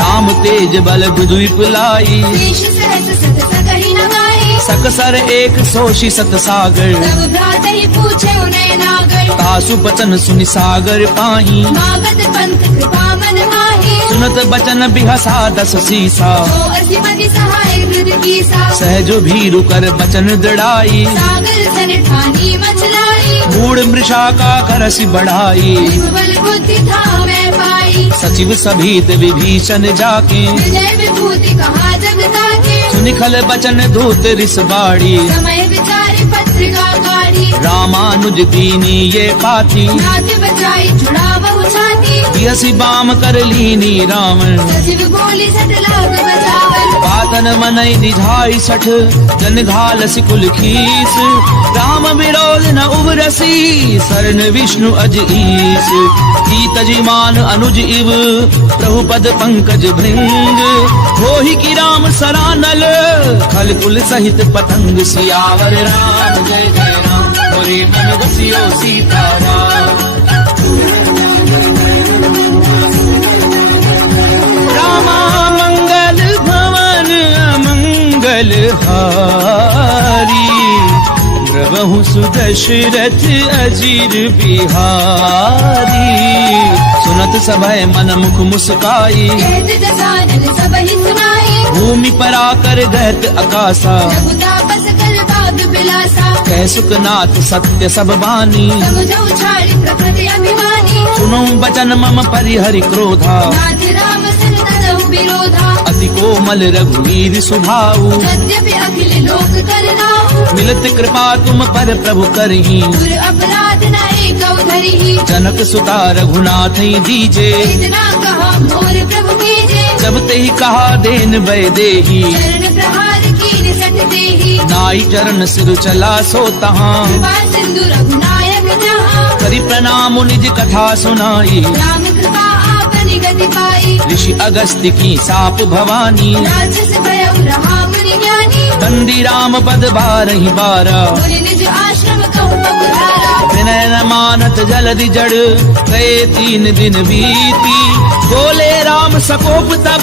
ताम तेज बल बुद्विप लाई देश सहस सत सकहि न गाई। सकसर एक सोषि सत सागर सब भ्रात ही पूछे उन्हें नागर। तासु बचन सुनि सागर पाही मागत पंथ कृपा मन माही। सुनत बचन बिहसा दस सीसा जो असिमति सहाय वृद्ध कीसा। सहजो भीरु कर बचन दृढ़ाई सागर सन ठानी मचलाई। मूढ़ मृषा का करसि बढ़ाई। बल बुद्धि था मैं पाई सचिव सभीत विभीषण जाके विजय विभूति कहा जगता के। सुनिखल बचन धूत रिस बाड़ी समय विचारी पत्रिका गाड़ी। रामानुज दीनी ये पाथी नाथ बचाई छुड़ा बहु छाती। दियसि बाम कर लीनी रावण सचिव बोली सट लाग बचावन। पातन मनई निधाई सठ जन घाल सिकुल खीस। राम विरोध न उबरसी शरण विष्णु अज ईस। तजिमान अनुज इव प्रभु पद पंकज भृंग। होहि की राम सरानल खल कुल सहित पतंग। सियावर राम जय जय राम मोरे मन रसियो सीताराम। रामा मंगल भवन अमंगल हारी प्रभु सुदशरथ अजीर बिहारी। सुनत सभय मन मुख मुस्काई कहत दसानन सब ही सुनाई। भूमि पर आकर गहत अकाशा रघुतापस कर बाग बिलासा। कह सुखनाथ सत्य सब बानी समझो छाड़ी प्रकृति अभिमानी। सुनो बचन मम परिहरि क्रोधा नाथ राम सन तनहु विरोधा। अति कोमल रघुवीर सुभाऊ यद्यपि अखिल लोक करनाहु। मिलत कृपा तुम पर प्रभु करही गुर अपराध न एक धरिहि। जनक सुता रघुनाथ दीजे इतना कहा मोर प्रभु कीजे। जब ते ही कहा देन वै देही चरण प्रहार कीन सट देहि। नाई चरण सिर चला सो तहाँ कृपा सिंधु रघुनायक जहाँ। करि प्रणाम निज कथा सुनाई राम कृपा आपनि गति पाई। ऋषि अगस्त्य की साप भवानी राक्षस भयउ बंदी राम पद बारहि बारा, मुनि निज आश्रम कहु पगुधारा। विनय न मानत जलधि जड़, गए 3 दिन बीती। बोले राम सकोप तब,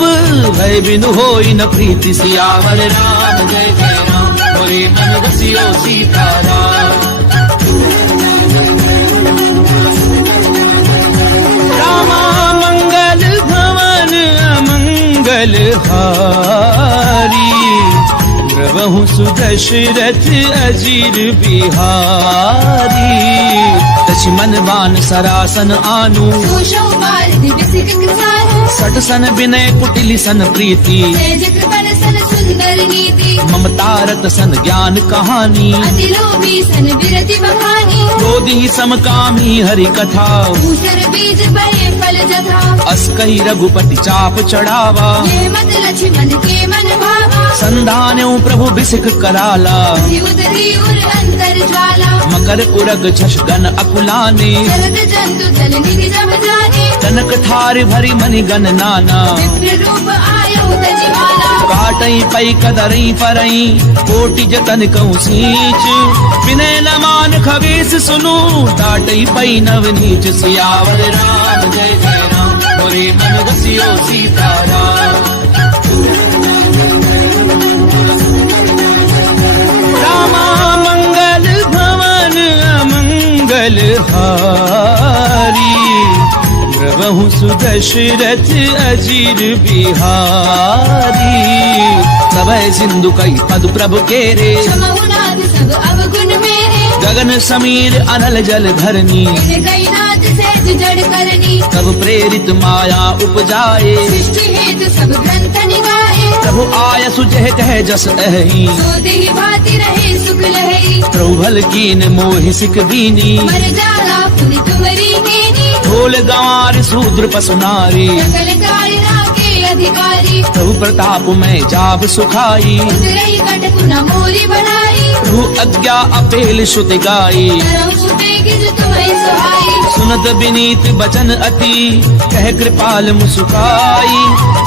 भय बिनु होई न प्रीति। सियावर राम जय जय राम, मोरे मन बसियो सीताराम। रामा मंगल भवन अमंगल हारी, प्रभु सुदशरथ अजीर बिहारी। लक्ष्मण बान सरासन आनु, दोषौ मारति बिसिक कृतानु। सट सन विनय कुटिल सन प्रीति, तेज कृपण सन सुंदर नीति। ममता रत सन ज्ञान कहानी, अति लोभी सन विरति बखानी। क्रोधी समकामी हरि कथा, दूसर बीज बहे फल जथा। अस कही रघुपति चाप चढ़ावा, ये मत लक्ष्मण के मन भावा। संधान्यों प्रभु बिसिक कराला, उदरी उर अंतर ज्वाला। मकर उरग झष गन अकुलाने, जलद जंतु जल निधि जब जाने। कनक थार भरी मनि गन नाना, विप्र रूप आयो तजिमाला। काटई पई कदरई परई, कोटि जतन कहूँ सींच। विनय न मान खगेश सुनु, डाटई पई नव नीच। सियावर राम जय जय राम, मोरे मन बसियो सीताराम। रामा मंगल भवन अमंगल हारी, प्रभु सुदशरथ अजीर बिहारी। सबय सिंधु कई पद प्रभु केरे, क्षमहु नाथ सब अवगुण मेरे। गगन समीर अनल जल धरनी, जिन कई नाथ सहज जड़ करनी। तब प्रेरित माया उपजाए, सृष्टि हेतु सब ग्रंथ निगाहे। प्रभु आय सुजह कह जस अहि, सो देहि भांति रहे सुख लहई। प्रभु भल कीन मोहि सिक दीनी। मर जाला पुनि तुमरी कीनी। ढोल गंवार शूद्र पशु नारी, सकल कारिणा के अधिकारी। प्रभु प्रताप में जाब सुखाई। उतरई कटकु न मोरी बढ़ाई। प्रभु आज्ञा अपेल श्रुति गाई, तरौ छुटे गिज तुम्हें सुहाई। सुनत विनीत बचन अति, कह कृपाल मुस्काई।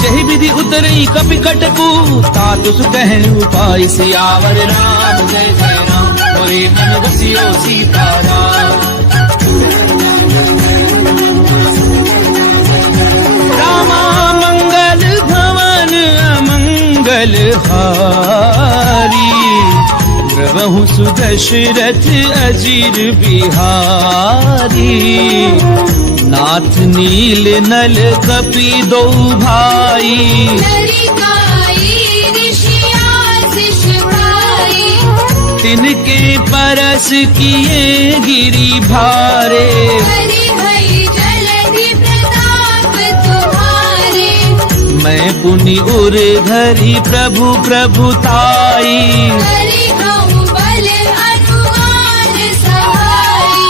जहि विधि उतरई कपि कटकु, तातु सुकह उपाय। सियावर राम जय जय राम, मोरे मन बसियो सीताराम। रामा मंगल भवन अमंगल हारी, प्रभु सुदशरथ अजीर बिहारी। नाथ नील नल कपि दो भाई, नरिकाई ऋषिया शिष भाई। तिनके परस किए गिरि भारे। हरि हरि जलधि प्रताप तुम्हारे। मैं पुनि उर धरि प्रभु प्रभुताई। हरि हऊँ बल अनुमान सहाई।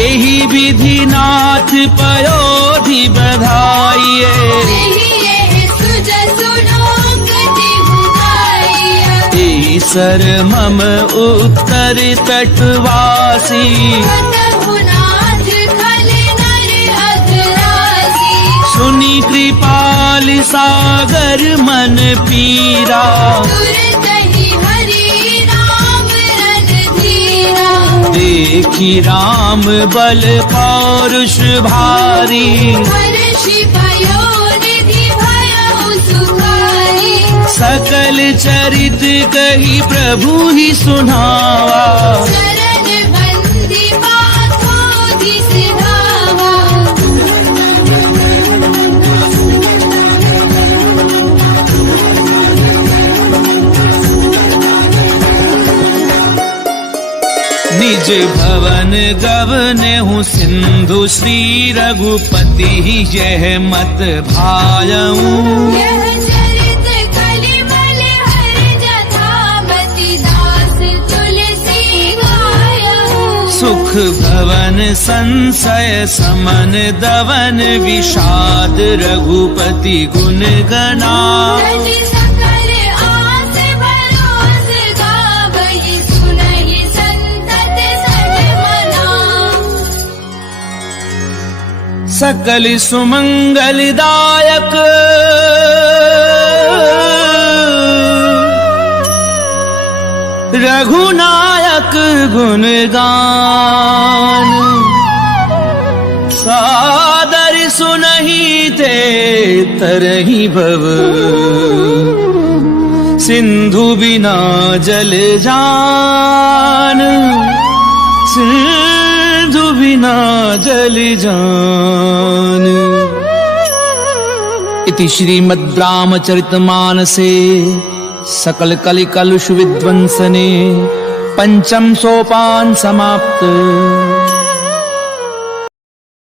एहि विधि नाथ पयोधि बधाइए। यही ये सुजसु लोक दिहुदाइया। ईसर मम उत्तर तटवासी, कतहु नाथ खल नर अधरासी। सुनि कृपाल सागर मन पीरा। तुरतहि हरि नाम रणधीरा। देखी राम बल पौरुष भारी। हर्षि भयो निधि भयउ सुखारी। सकल चरित कही प्रभु ही सुनावा। चरण बंदी पाथोधि सिधावा। निज भवन गवने हूँ सिंधु, श्री रघुपति यह मत भायऊं। यह चरित कलिमल हर जथामति, दास तुलसी गायऊ। सुख भवन संशय समन दवन, विषाद रघुपति गुण गणा। तज सकल आस भरोस गावहि, सुनहि संतत सजमना। सकल सुमंगलदायक रघुनायक गुणगान सादर सुनहि ते तरहि भव सिंधु बिना जल जान सिंधु बिना जल जान। इति श्रीमद् रामचरितमानसे सकल कलि कलुष विध्वंसने पंचम सोपान समाप्त।